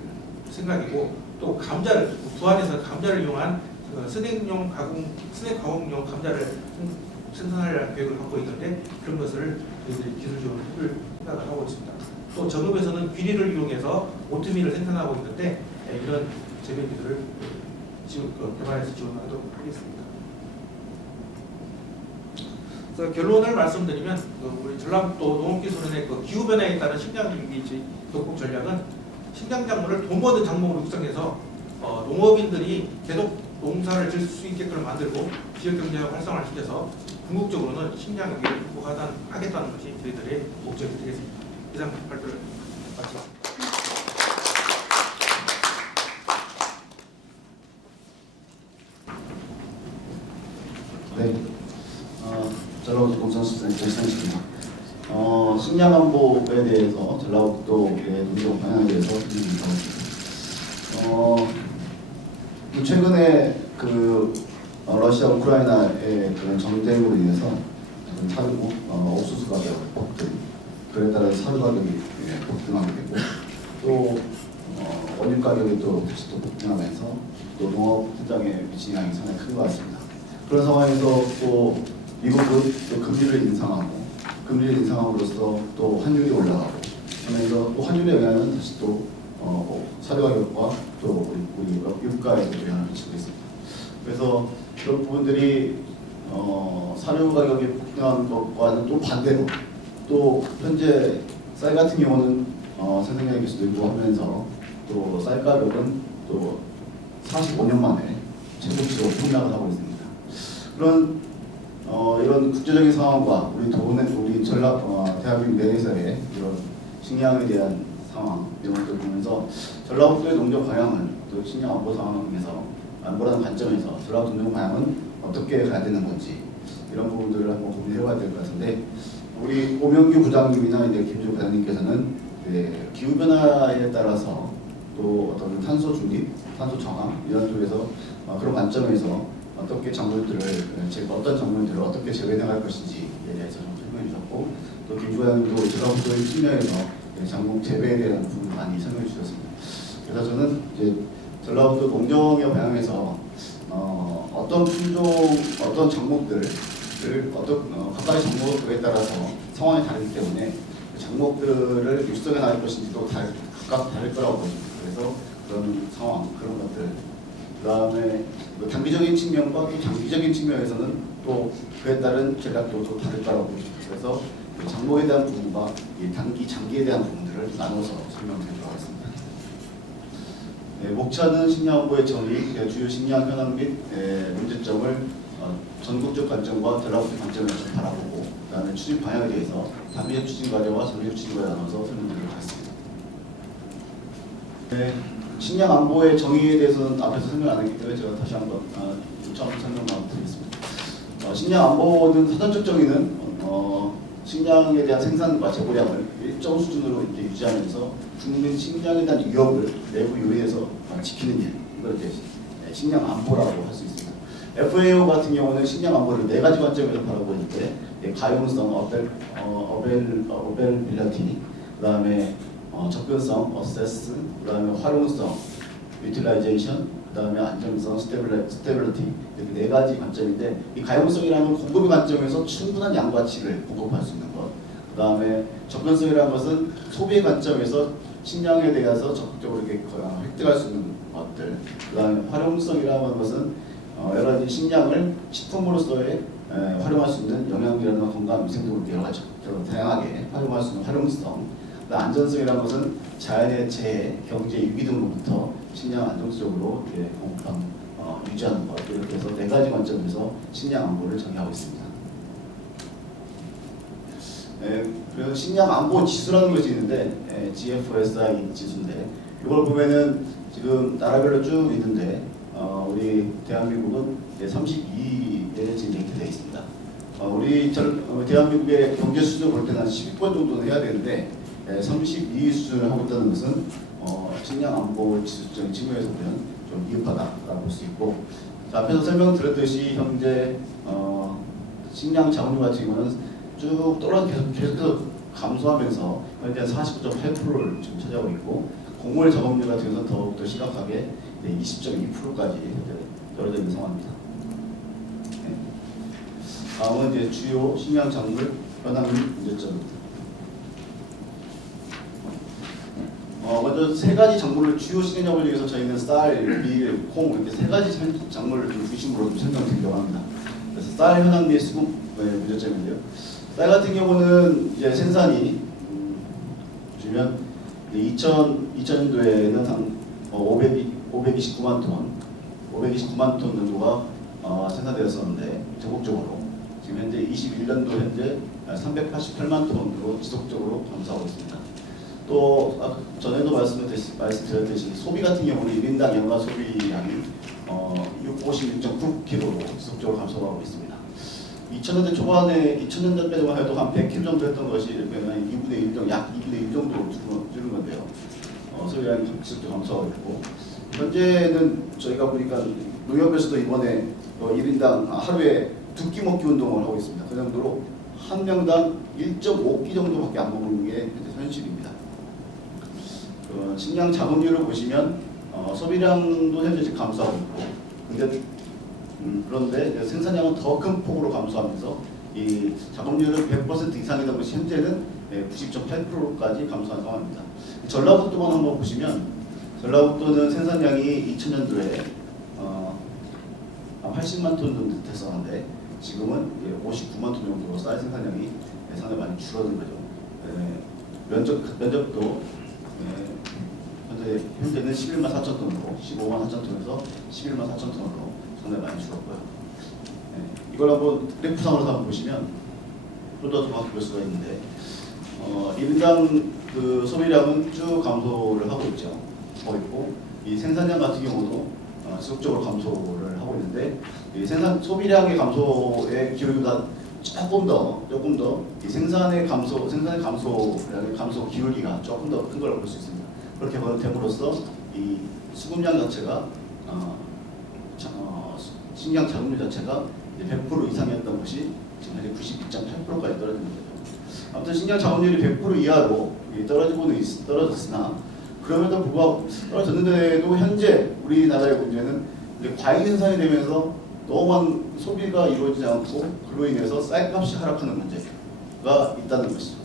생각이고 또 감자를 부안에서 감자를 이용한 스낵 가공용 감자를 생산할 계획을 갖고 있는데 그런 것을 저희들이 기술 지원을 해줄 생각을 하고 있습니다. 또 전업에서는 귀리를 이용해서 오트밀을 생산하고 있는데 이런 재배 기술을 개발해서 지원하도록 하겠습니다. 그래서 결론을 말씀드리면 우리 전라북도 농업기술원의 기후변화에 따른 식량위기 극복 전략은 식량작물을 돈 버는 작물로 육성해서 농업인들이 계속 농사를 질 수 있게끔 만들고 지역경제를 활성화를 시켜서 궁극적으로는 식량위기를 극복하겠다는 것이 저희들의 목적이 되겠습니다. 이상 발표를 마치겠습니다. 네, 전라북도 공산수사의 전상식입니다. 식량 안보에 대해서 전라북도의 농경 방향에 대해서 말씀드리겠습니다. 최근에 러시아 우크라이나의 그런 전쟁으로 인해서 옥수수 가격 폭등, 그에 따라 사료 가격이 폭등하게 되고 또 원유 가격이 또 다시 또 폭등하면서 또 농업 현장에 미친 영향이 상당히 큰 것 같습니다. 그런 상황에서 또 미국은 또 금리를 인상함으로써 또 환율이 올라가고 그러면서 또 환율의 영향은 다시 또 사료 가격과 또 우리 유가에도 영향을 미치고 있습니다. 그래서 그런 부분들이 사료 가격이 폭등한 것과는 또 반대로 또 현재 쌀 같은 경우는 생산량이 계속 늘고하면서 또 쌀 가격은 또 45년 만에 최고치로 폭락을 하고 있습니다. 그런 이런 국제적인 상황과 우리 대한민국 내에서의 이런 식량에 대한 상황 이런 것들을 보면서 전라북도의 농경 방향을 또 식량 안보 상황에서 안보라는 관점에서 전라북도 농경 방향은 어떻게 가야 되는 건지 이런 부분들을 한번 고민해봐야 될 것 같은데, 우리 오명규 부장님이나 이제 김주 부장님께서는 기후 변화에 따라서 또 어떤 탄소 중립, 탄소 저항 이런 쪽에서 그런 관점에서 어떻게 작물들을 어떤 작물들을 어떻게 재배나갈 것인지에 대해서 좀 설명해 주셨고, 또 김 부장님도 전라북도의 측면에서 작물 재배에 대한 부분 많이 설명해 주셨습니다. 그래서 저는 이제 전라북도 농정의 방향에서 어떤 품종, 어떤 작물들을 각각의 작물에 따라서 상황이 다르기 때문에 작물들을 육성해 나갈 것인지도 각각 다를 거라고 보입니다. 그래서 그런 상황, 그런 것들, 그 다음에 단기적인 측면과 장기적인 측면에서는 또 그에 따른 전략도 또 다를 거라고 보입니다. 그래서 작물에 대한 부분과 단기, 장기에 대한 부분들을 나눠서 설명드리도록 하겠습니다. 목차는 식량 홍보의 정의, 주요 식량 현황 및 문제점을 전국적 관점과 전라북도 관점에서 바라보고, 그다음에 추진 방향에 대해서 단기적 추진 과제와 장기적 추진 과제 나눠서 설명드리도록 하겠습니다. 식량 안보의 정의에 대해서는 앞에서 설명 안 했기 때문에 제가 다시 한번 처음 설명만 드리겠습니다. 식량 안보는 사전적 정의는 식량에 대한 생산과 재고량을 일정 수준으로 이렇게 유지하면서 국민 식량에 대한 위협을 내부 요인에서 지키는 일, 이걸 이제 식량 안보라고 할 수 있습니다. FAO 같은 경우는 식량 안보를 4가지 관점에서 바라보고 있는데, 가용성, 어벨빌리티, 그다음에 접근성, 어세스, 그다음에 활용성, 유틸라이제이션, 그다음에 안정성, 스테빌리티, 이렇게 4가지 관점인데, 이 가용성이라는 공급의 관점에서 충분한 양가치를 공급할 수 있는 것, 그다음에 접근성이라는 것은 소비의 관점에서 식량에 대해서 적극적으로 이렇게 획득할 수 있는 것들, 그다음에 활용성이라는 것은 여러 가지 식량을 식품으로서의 활용할 수 있는 영양이라든가 건강, 위생 등을 여러 가지 다양하게 활용할 수 있는 활용성, 안전성이라는 것은 자연의 재해, 경제 위기 등으로부터 식량 안정적으로 공급함, 유지하는 것, 이렇게 해서 4가지 관점에서 식량 안보를 정의하고 있습니다. 그래서 식량 안보 지수라는 것이 있는데, GFSI 지수인데, 이걸 보면은 지금 나라별로 쭉 있는데, 우리 대한민국은 32위에 지금 이렇게 되어 있습니다. 우리 대한민국의 경제 수준을 볼 때는 한 10번 정도는 해야 되는데, 32위 수준을 하고 있다는 것은 식량 안보 지수적인 측면에서 보면 좀 미흡하다라고 볼 수 있고, 앞에서 설명드렸듯이 현재 식량 자원료 같은 경우는 쭉 계속해서 감소하면서 현재 49.8%를 지금 차지하고 있고, 곡물 작업률 같은 경우는 더욱더 심각하게 20.2%까지 떨어져 있는 상황입니다. 다음은 이제 주요 식량 작물 현황 문제점입니다. 먼저 3가지 작물을 주요 식량 작물 중에서 저희는 쌀, 밀, 콩 이렇게 3가지 작물을 좀 중심으로 좀 설명드리려고 합니다. 그래서 쌀 현황 및 수급 문제점인데요. 쌀 같은 경우는 이제 생산이 보시면 2000년도에는 한 529만 톤 정도가 생산되었었는데, 전국적으로 지금 현재 21년도 현재 388만 톤으로 지속적으로 감소하고 있습니다. 또 전에도 말씀드렸듯이 소비 같은 경우는 1인당 연간 소비량이 56.9kg로 지속적으로 감소하고 있습니다. 2000년대 초반에 2000년대까지만 해도 한 100kg 정도 했던 것이 이렇게 약 2분의 1 정도로 줄은 건데요. 소비량이 지속적으로 감소하고 있고, 현재는 저희가 보니까 농협에서도 이번에 1인당 하루에 2끼 먹기 운동을 하고 있습니다. 그 정도로 한 명당 1.5끼 정도밖에 안 먹는 게 현재 현실입니다. 식량 자급률을 보시면 소비량도 현재 지금 감소하고 있고, 그런데 생산량은 더 큰 폭으로 감소하면서 이 자급률은 100% 이상이다 보니 현재는 90.8%까지 감소한 상황입니다. 전라북도만 한번 보시면, 전라북도는 생산량이 2000년도에 80만 톤 정도 됐었는데, 지금은 59만 톤 정도로 쌀 생산량이 상당히 많이 줄어든 거죠. 면적도 현재는 11만 4천 톤으로 15만 4천 톤에서 11만 4천 톤으로 상당히 많이 줄었고요. 이걸 한번 그래프상으로 한번 보시면 좀 더 정확히 볼 수가 있는데, 1인당 그 소비량은 쭉 감소를 하고 있고, 이 생산량 같은 경우도 지속적으로 감소를 하고 있는데 이 생산 소비량의 감소의 기울기보다 조금 더 이 생산의 감소 기울기가 조금 더 큰 걸 볼 수 있습니다. 그렇게 됨으로써 이 수급량 자체가 식량 자금률 자체가 100% 이상이었던 것이 지금 현재 92.8%까지 떨어진 거죠. 아무튼 식량 자금률이 100% 이하로 떨어졌으나 그럼에도 불구하고 떨어졌는데도 현재 우리나라의 문제는 이제 과잉 생산이 되면서 너무한 소비가 이루어지지 않고 그로 인해서 쌀값이 하락하는 문제가 있다는 것이죠.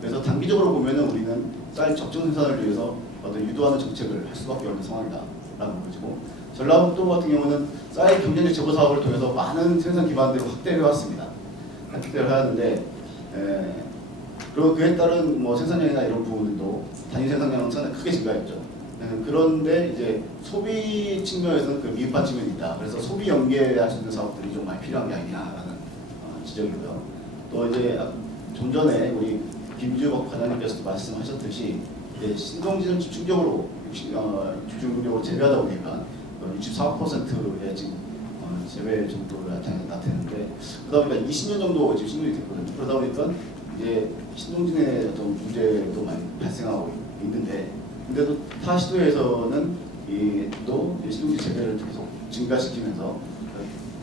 그래서 단기적으로 보면은 우리는 쌀 적정 생산을 위해서 어떤 유도하는 정책을 할 수밖에 없는 상황이다라는 것이고, 전라북도 같은 경우는 쌀 경쟁력 제고 사업을 통해서 많은 생산 기반들을 확대해 왔습니다. 확대를 하는데 그리고 그에 따른 뭐 생산량이나 이런 부분들도 단위 생산량은 상당히 크게 증가했죠. 그런데 이제 소비 측면에서는 그 미흡한 측면이 있다. 그래서 소비 연계할 수 있는 사업들이 좀 많이 필요한 게 아니냐라는 지적이고요. 또 이제 좀 전에 우리 김주혁 과장님께서도 말씀하셨듯이 신동지는 집중적으로 재배하다 보니까 64%의 지금 재배 정도를 나타내는데, 그러다 보니까 20년 정도 지금 신동이 됐거든요. 그러다 보니까 이제 신동진의 어떤 문제도 많이 발생하고 있는데, 근데도 타 시도에서는 또 신동지 재배를 계속 증가시키면서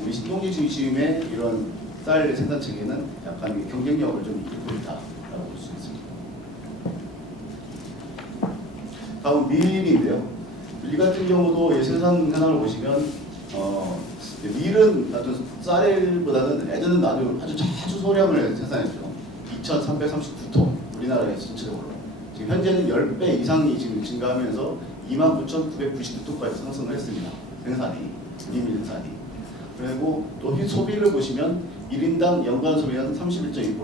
우리 신동지 중심의 이런 쌀 생산 체계는 약간 경쟁력을 좀 잃고 있다라고 볼 수 있습니다. 다음 밀인데요. 밀 같은 경우도 생산 현황을 보시면 밀은 어떤 쌀보다는 예전에는 아주 소량을 생산했죠. 2,339톤 우리나라에 전체적으로. 지금 현재는 10배 이상이 지금 증가하면서 29,999톤까지 상승을 했습니다. 생산이, 밀 생산이. 그리고 또 소비를 보시면 1인당 연간 소비량은 31.2%.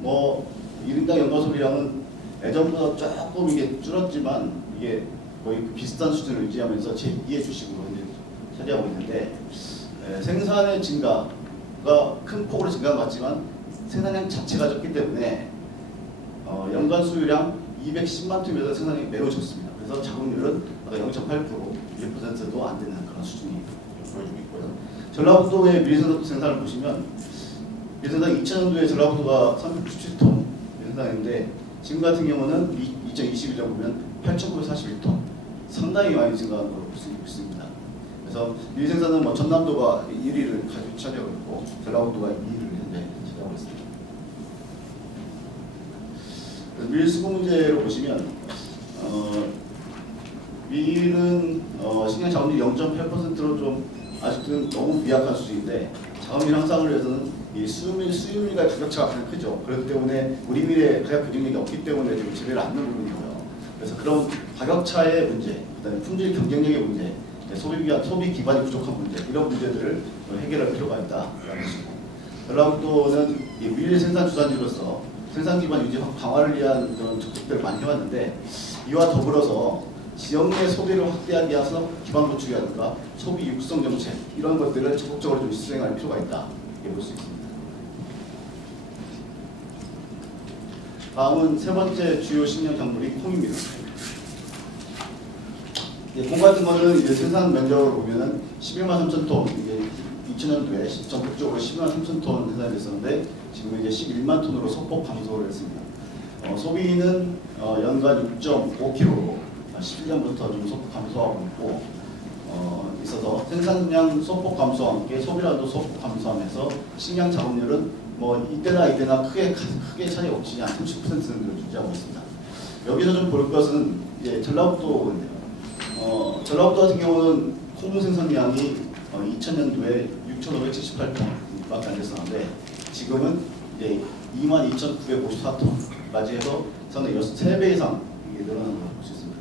뭐 1인당 연간 소비량은 예전보다 조금 이게 줄었지만 이게 거의 비슷한 수준을 유지하면서 제2의 주식으로 이제 차지하고 있는데, 생산의 증가가 큰 폭으로 증가한 것 같지만 생산량 자체가 적기 때문에 연간 수유량 210만 톤에서 생산량이 매우 적습니다. 그래서 자국률은 0.8%, 1%도 안 되는 그런 수준이 보여주고 있고요. 전라북도의 밀생산을 보시면 밀생산 2000년도에 전라북도가 397톤 생산했는데 지금 같은 경우는 2021년 보면 8,941톤, 상당히 많이 증가한 걸로 볼 수 있습니다. 그래서 밀 생산은 뭐 전남도가 1위를 차지하고 있고 전라북도가 2위를 현재 차지하고 있습니다. 밀 수급 문제로 보시면 밀은 식량 자원율 0.8%로 좀 아직도 너무 미약한 수준인데, 자원율 향상을 위해서는 이 수율과 가격차가 가장 크죠. 그렇기 때문에 우리 밀의 가격 경쟁력이 없기 때문에 좀 재배를 않는 부분이고요. 그래서 그런 가격차의 문제, 그다음에 품질 경쟁력의 문제, 소비 기반이 부족한 문제, 이런 문제들을 해결할 필요가 있다라는 것이고, 전라북도는 이 밀 생산 주산지로서 생산 기반 유지 강화를 위한 그런 정책들을 많이 해왔는데, 이와 더불어서 지역 내 소비를 확대하기 위해서 기반 구축이라든가 소비 육성 정책 이런 것들을 적극적으로 좀 수행할 필요가 있다 이렇게 볼 수 있습니다. 다음은 세 번째 주요 식량 작물이 콩입니다. 콩 같은 거는 이제 생산 면적으로 보면은 11만 3천 톤, 이제 2000년도에 전국적으로 10만 3천 톤 생산이 됐었는데 지금 이제 11만 톤으로 소폭 감소를 했습니다. 소비는 연간 6.5kg로 11년부터 좀 소폭 감소하고 있고 있어서 생산량 소폭 감소와 함께 소비량도 소폭 감소하면서 식량 자급률은 뭐 이때나 크게 차이 없이 한 30% 정도를 유지하고 있습니다. 여기서 좀 볼 것은 이제 전라북도인데요. 전라북도 같은 경우는 콩 생산량이 2000년도에 6,578톤밖에 안 됐었는데 지금은 이제 22,954톤까지 해서 상당히 3배 이상 늘어나는 걸 볼 수 있습니다.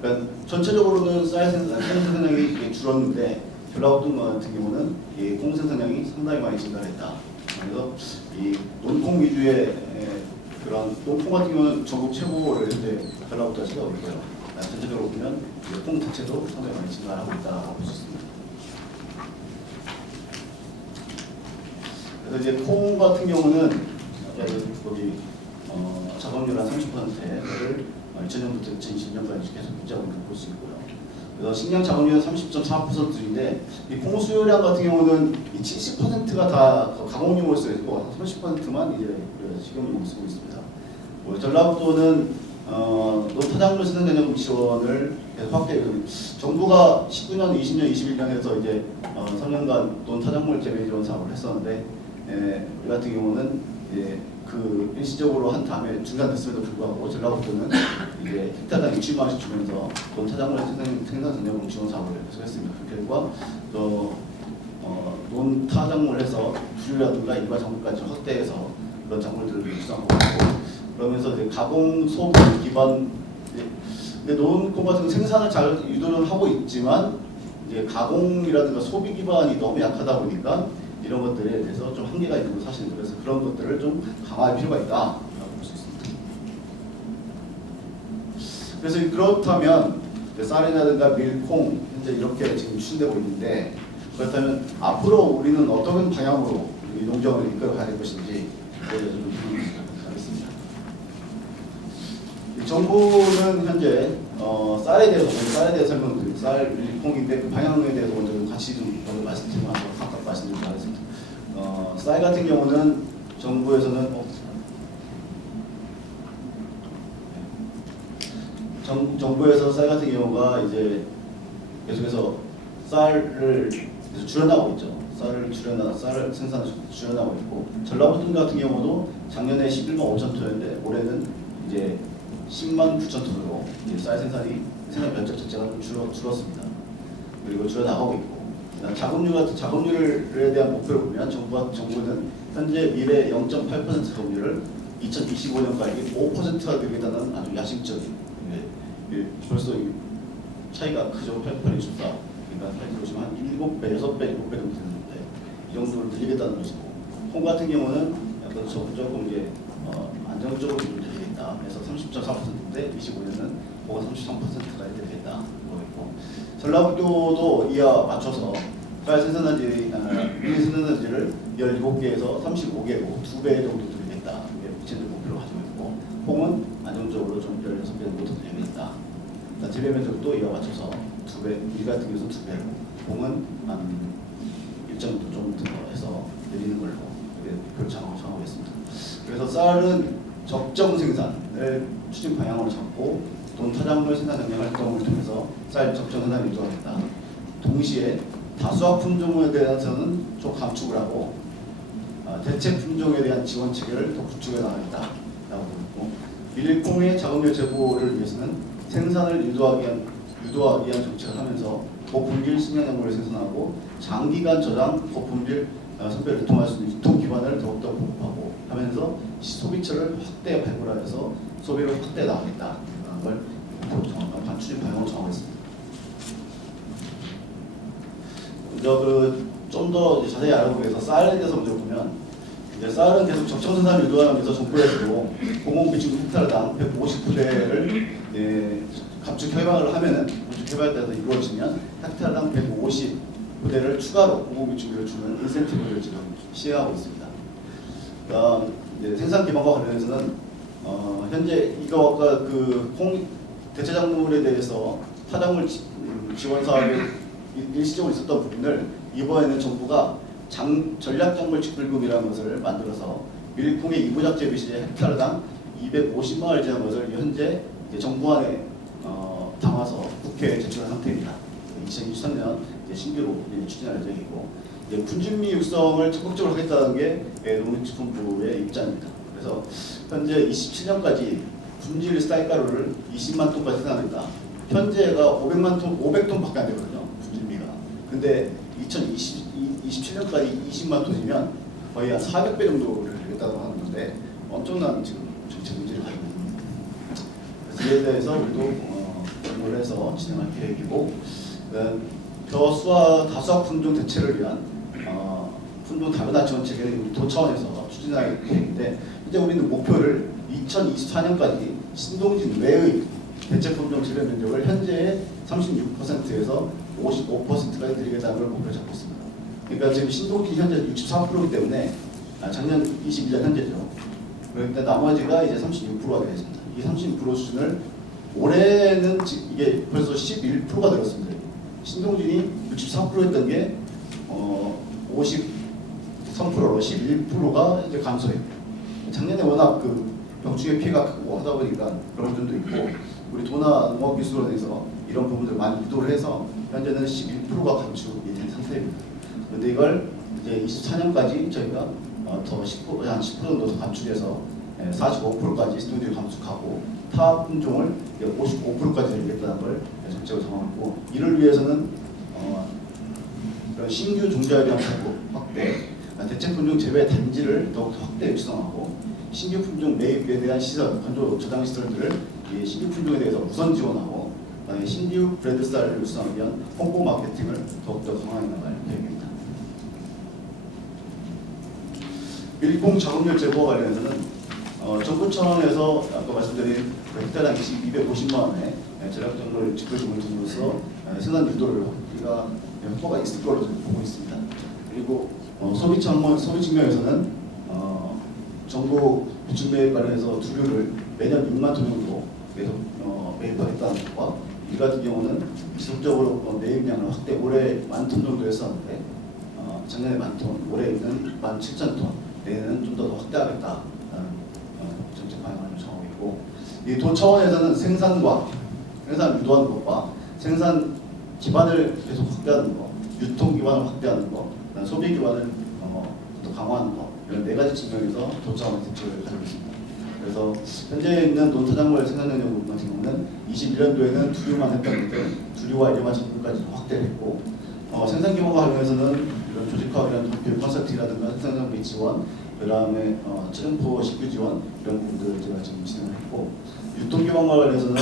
그러니까 전체적으로는 쌀 생산량이 줄었는데 전라북도 같은 경우는 콩 생산량이 상당히 많이 증가했다. 그래서 이 논콩 위주의 그런 논콩 같은 경우는 전국 최고를 현재 전라북도가 차지하고 있고요. 전체적으로 보면 콩 자체도 상당히 많이 증가하고 있다고 볼 수 있습니다. 그래서 이제 콩 같은 경우는 거기 작업률 한 30%를 2000년부터 2020년까지 계속 유지하고 있는 걸 볼 수 있고요. 그래서 식량 작업률은 30.4%인데 이 콩수요량 같은 경우는 이 70%가 다 가공용으로 쓰여있고 30%만 이제 식용용으로 쓰고 있습니다. 전라북도는 논타작물 생산자금 지원을 계속 확대해 정부가 19년, 20년, 21년에서 이제 3년간 논타작물 재배 지원 사업을 했었는데 우리 같은 경우는 이제 그 일시적으로 한 다음에 중단됐음에도 불구하고 전라북도는 이제 헥타당 60만 원씩 주면서 논타작물 생산자금 지원 사업을 계속했습니다. 그 결과 논타작물 해서 부류라든가 일반 작물까지 확대해서 그런 작물들을 육성하고 있고 그러면서 이제 가공 소비 기반 근데 논콩 같은 생산을 잘 유도는 하고 있지만 이제 가공이라든가 소비 기반이 너무 약하다 보니까 이런 것들에 대해서 좀 한계가 있는 건 사실입니다. 그래서 그런 것들을 좀 강화할 필요가 있다라고 볼 수 있습니다. 그래서 그렇다면 쌀이라든가 밀콩 현재 이렇게 지금 추진되고 있는데 그렇다면 앞으로 우리는 어떤 방향으로 이 농정을 이끌어가야 될 것인지 좀 하겠습니다. 정부는 현재 쌀에 대해서 설명드리고 쌀 밀콩인데 그 방향에 대해서 먼저 같이 좀 말씀드리면서 각각 말씀드리도록 하겠습니다. 쌀 같은 경우는 정부에서는 정부에서 쌀 같은 경우가 이제 계속해서 쌀을 줄여나가고 있죠. 쌀을 생산을 줄여나가고 있고 전라북도 같은 경우도 작년에 11만 5천 톤인데 올해는 이제 10만 9천 톤으로 쌀 생산 면적 자체가 좀 줄었습니다. 그리고 줄어나가고 있고 자급률에 대한 목표를 보면 정부는 현재 미래 0.8% 자급률을 2025년까지 5%가 되겠다는 아주 야심적인 벌써 차이가 크죠. 8%이 줄다. 그러니까 사실 보시면 한 7배, 6배, 7배 정도 되는데 이 정도를 늘리겠다는 것이고 콩 같은 경우는 약간 조금 이제 안정적으로 좀 늘리겠다. 그래서 30.4%인데 25년은 그거 33%가 되겠다. 그거고 전라북도도 이와 맞춰서 쌀 생산단지 생산단지를 17개에서 35개로 2배 정도 늘리겠다. 이게 구체적 목표로 가지고 있고 콩은 안정적으로 좀 16배 정도 더 늘리겠다. 재배 면적도 이와 맞춰서 2배, 우리 같은 경우는 2배로 콩은 한 1.5 좀 더 해서 늘리는 걸로 목표를 정하겠습니다. 그래서 쌀은 적정 생산을 추진 방향으로 잡고 논타작물 생산 능력 활동을 통해서 쌀 적정 생산을 유도하겠다. 동시에 다수학 품종에 대해서는 좀 감축을 하고 대체 품종에 대한 지원 체계를 더 구축해 나가겠다라고 보고 밀콩의 작업률 제고를 위해서는 생산을 유도하기 위한 정책을 하면서 고품질 식량작물을 생산하고 장기간 저장 고품질 선별을 유통할 수 있는 유통 기반을 더욱더 보급하고 하면서 소비처를 확대 발굴하여서 소비를 확대해 나가겠다는 걸 추진 방향으로 정하겠습니다. 먼저 좀 더 자세히 알아보기 위해서 쌀에 대해서 먼저 보면 이제 쌀은 계속 적정 생산을 유도하기 위해서 정부에서도 공공비축 헥타르당 150부대를 감축 협약을 하면은 감축 협약에서 이루어지면 헥타르당 150부대를 추가로 공공비축을 주는 인센티브를 지금 시행하고 있습니다. 생산 기반과 관련해서는 현재 이거가 콩 대체작물에 대해서 타작물 지원 사업에 일시적으로 있었던 부분을 이번에는 정부가 전략작물 직불금이라는 것을 만들어서 밀콩의 이부작 재배 시에 헥타르당 250만 원을 제한 것을 현재 정부안에 담아서 국회에 제출한 상태입니다. 2023년 신규로 추진할 예정이고 분진미 육성을 적극적으로 하겠다는 게 농림축산부의 입장입니다. 그래서 현재 27년까지 분질 쌀가루를 20만 톤까지 생산한다. 현재가 500톤밖에 안 되거든요. 분진미가. 근데 2027년까지 20만 톤이면 거의 한 400배 정도를 되겠다고 하는데 엄청난 지금 정책 의지를 가지고 있습니다. 그래서 이에 대해서 우리도 연구를 해서 진행할 계획이고 벼수와 다수학 품종 대체를 위한 품종 다변화 지원 체계를 도 차원에서 추진할 계획인데 현재 우리는 목표를 2024년까지 신동진 외의 대체 품종 재배 면적을 현재의 36%에서 55%까지 늘리겠다는 걸 목표로 잡고 있습니다. 그러니까 지금 신동진 현재 64%이기 때문에 작년 22년 현재죠. 그런데 나머지가 이제 36%가 되겠습니다. 이 36% 수준을 올해는 이게 벌써 11%가 늘었습니다. 신동진이 63%였던 게 53%로 11%가 이제 감소해요. 작년에 워낙 그 병충해 피해가 크고 하다 보니까 그런 점도 있고 우리 도나농업기술원에서 이런 부분들을 많이 유도를 해서 현재는 11%가 감축이 된 상태입니다. 그런데 이걸 이제 24년까지 저희가 더 10% 정도 더 감축해서 45%까지 신동진을 감축하고 타 품종을 55%까지 늘리겠다는 걸 정책으로 정하고 이를 위해서는 신규 종자에 대한 확대, 대체 품종 재배 단지를 더욱 확대 육성하고 신규 품종 매입에 대한 시설, 건조 저장 시설들을 이 신규 품종에 대해서 우선 지원하고 그다음에 신규 브랜드 스타일을 육성하기 위한 홍보 마케팅을 더욱더 강화해 나갈 계획입니다. 일공 작업률 제고 관련해서는 정부 차원에서 아까 말씀드린 헥타당 250만 원의 전략 정보를 직결적으로 줌으로써 생산 유도를 우리가 효과가 있을 걸로 보고 있습니다. 그리고 소비 측면에서는 정부 비축 매입 관련해서 두류를 매년 6만 톤 정도 계속 매입하겠다는 것과 이 같은 경우는 지속적으로 매입량을 확대 올해 10,000톤 정도 했었는데 작년에 10,000톤, 올해는 17,000톤, 내년은 좀 더 확대하겠다라는 정책 방향을 정하고 있고 이 도 차원에서는 생산 유도하는 것과 생산 기반을 계속 확대하는 것, 유통 기반을 확대하는 것, 소비 기반을 더 강화하는 것 이런 네 가지 측면에서 도 차원의 대책을 가지고 있습니다. 그래서 현재 있는 논토작물 생산 능력 같은 경우는 21년도에는 두류만 했던 것들 두류와 일반 전분까지 확대했고 생산 규모가 관련해서는 이런 조직화학이라는 교육 컨설팅이라든가 생산장비 지원, 그 다음에 찌름포 식규 지원 이런 부분들을 제가 지금 진행을 했고 유통 기반과 관련해서는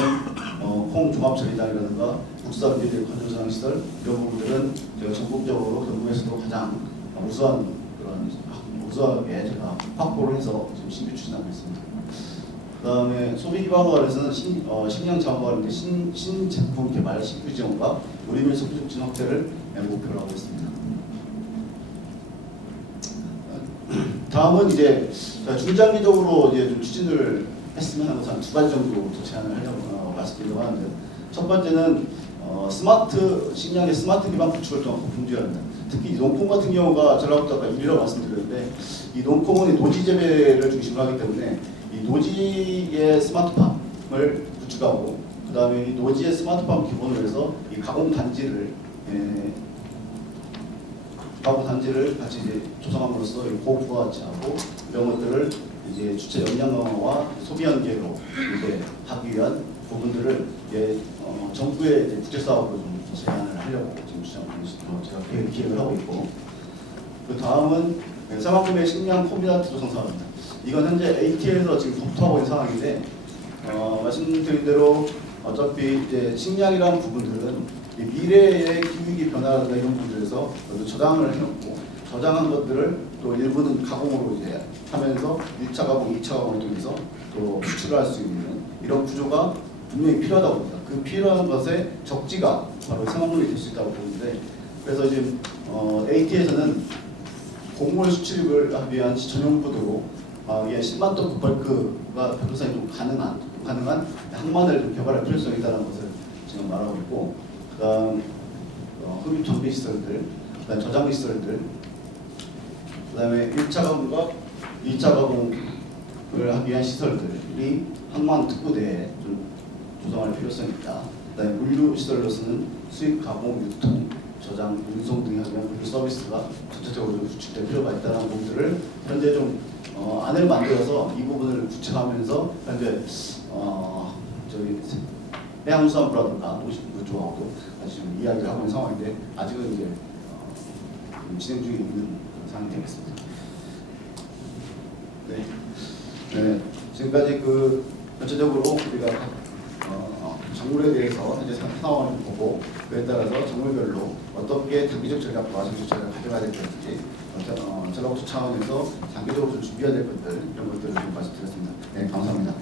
콩 종합 처리장이라든가 국산 비닐 건조장 시설 이런 부분들은 제가 전국적으로 전국에서도 가장 우수하게 제가 확보를 해서 지금 신규 추진하고 있습니다. 그다음에 소비 기반과 관련해서는 식량 자원과 관련된 신제품 개발, 식규 지원과 우리밀 소비적 진 확대를 목표로 하고 있습니다. 다음은 이제 중장기적으로 이제 좀 추진을 했으면 하는 것은 두 가지 정도 더 제안을 하려고 말씀드리려고 하는데 첫 번째는 스마트 식량의 스마트 기반 구축을 좀 공조해야 합니다. 특히 농콩 같은 경우가 전라북도 아까 1위라고 말씀드렸는데 이 농콩은 노지 재배를 중심으로 하기 때문에 이 노지의 스마트팜을 구축하고 그 다음에 이 노지의 스마트팜 기본으로 해서 이 가공 단지를 같이 이제 조성함으로써 고부가치하고 이런 것들을 이제 주체 역량 강화와 소비 연계로 이제 하기 위한 부분들을 정부의 이제 국제 사업으로 좀 제안을 하려고 지금 제가 기획을 하고 있고 그 다음은 사막금의 식량 콤비나트 조성 사업입니다. 이건 현재 AT에서 지금 검토하고 있는 상황인데 말씀드린 대로 어차피 이제 식량이라는 부분들은 미래의 기후위기 변화라든가 이런 부분들에서 저장을 해놓고 저장한 것들을 또 일부는 가공으로 이제 하면서 1차 가공, 2차 가공을 통해서 또 수출을 할 수 있는 이런 구조가 분명히 필요하다고 봅니다. 그 필요한 것의 적지가 바로 생산물이 될 수 있다고 보는데 그래서 지금 AT에서는 곡물 수출입을 하기 위한 전용 부두로 이게 10만 톤 버크가 변호사에 좀 가능한 항만을 좀 개발할 필요성이 있다는 것을 지금 말하고 있고 그다음 흡입 정비 시설들, 그다음 저장비 시설들, 그다음에 1차 가공과 2차 가공을 하기 위한 시설들이 항만 특구대에 좀 조성할 필요성이 있다. 그다음에 물류 시설로서는 수입 가공, 유통, 저장, 운송 등에 하기 위한 물류 서비스가 전체적으로 좀 구축될 필요가 있다는 부분들을 현재 좀 안을 만들어서 이 부분을 구체화하면서 현재 저희 해양수산부라든가 도시부 쪽하고도 지금 이야기를 하고 있는 상황인데 아직은 이제 진행 중에 있는 상황이 되겠습니다. 네, 지금까지 그 전체적으로 우리가 작물에 대해서 현재 상황을 보고 그에 따라서 작물별로 어떻게 단기적 전략과 장기적 전략을 가져가야 될 것인지 전라북도 차원에서 장기적으로 좀 준비해야 될 것들 이런 것들을 좀 말씀드렸습니다. 네, 감사합니다.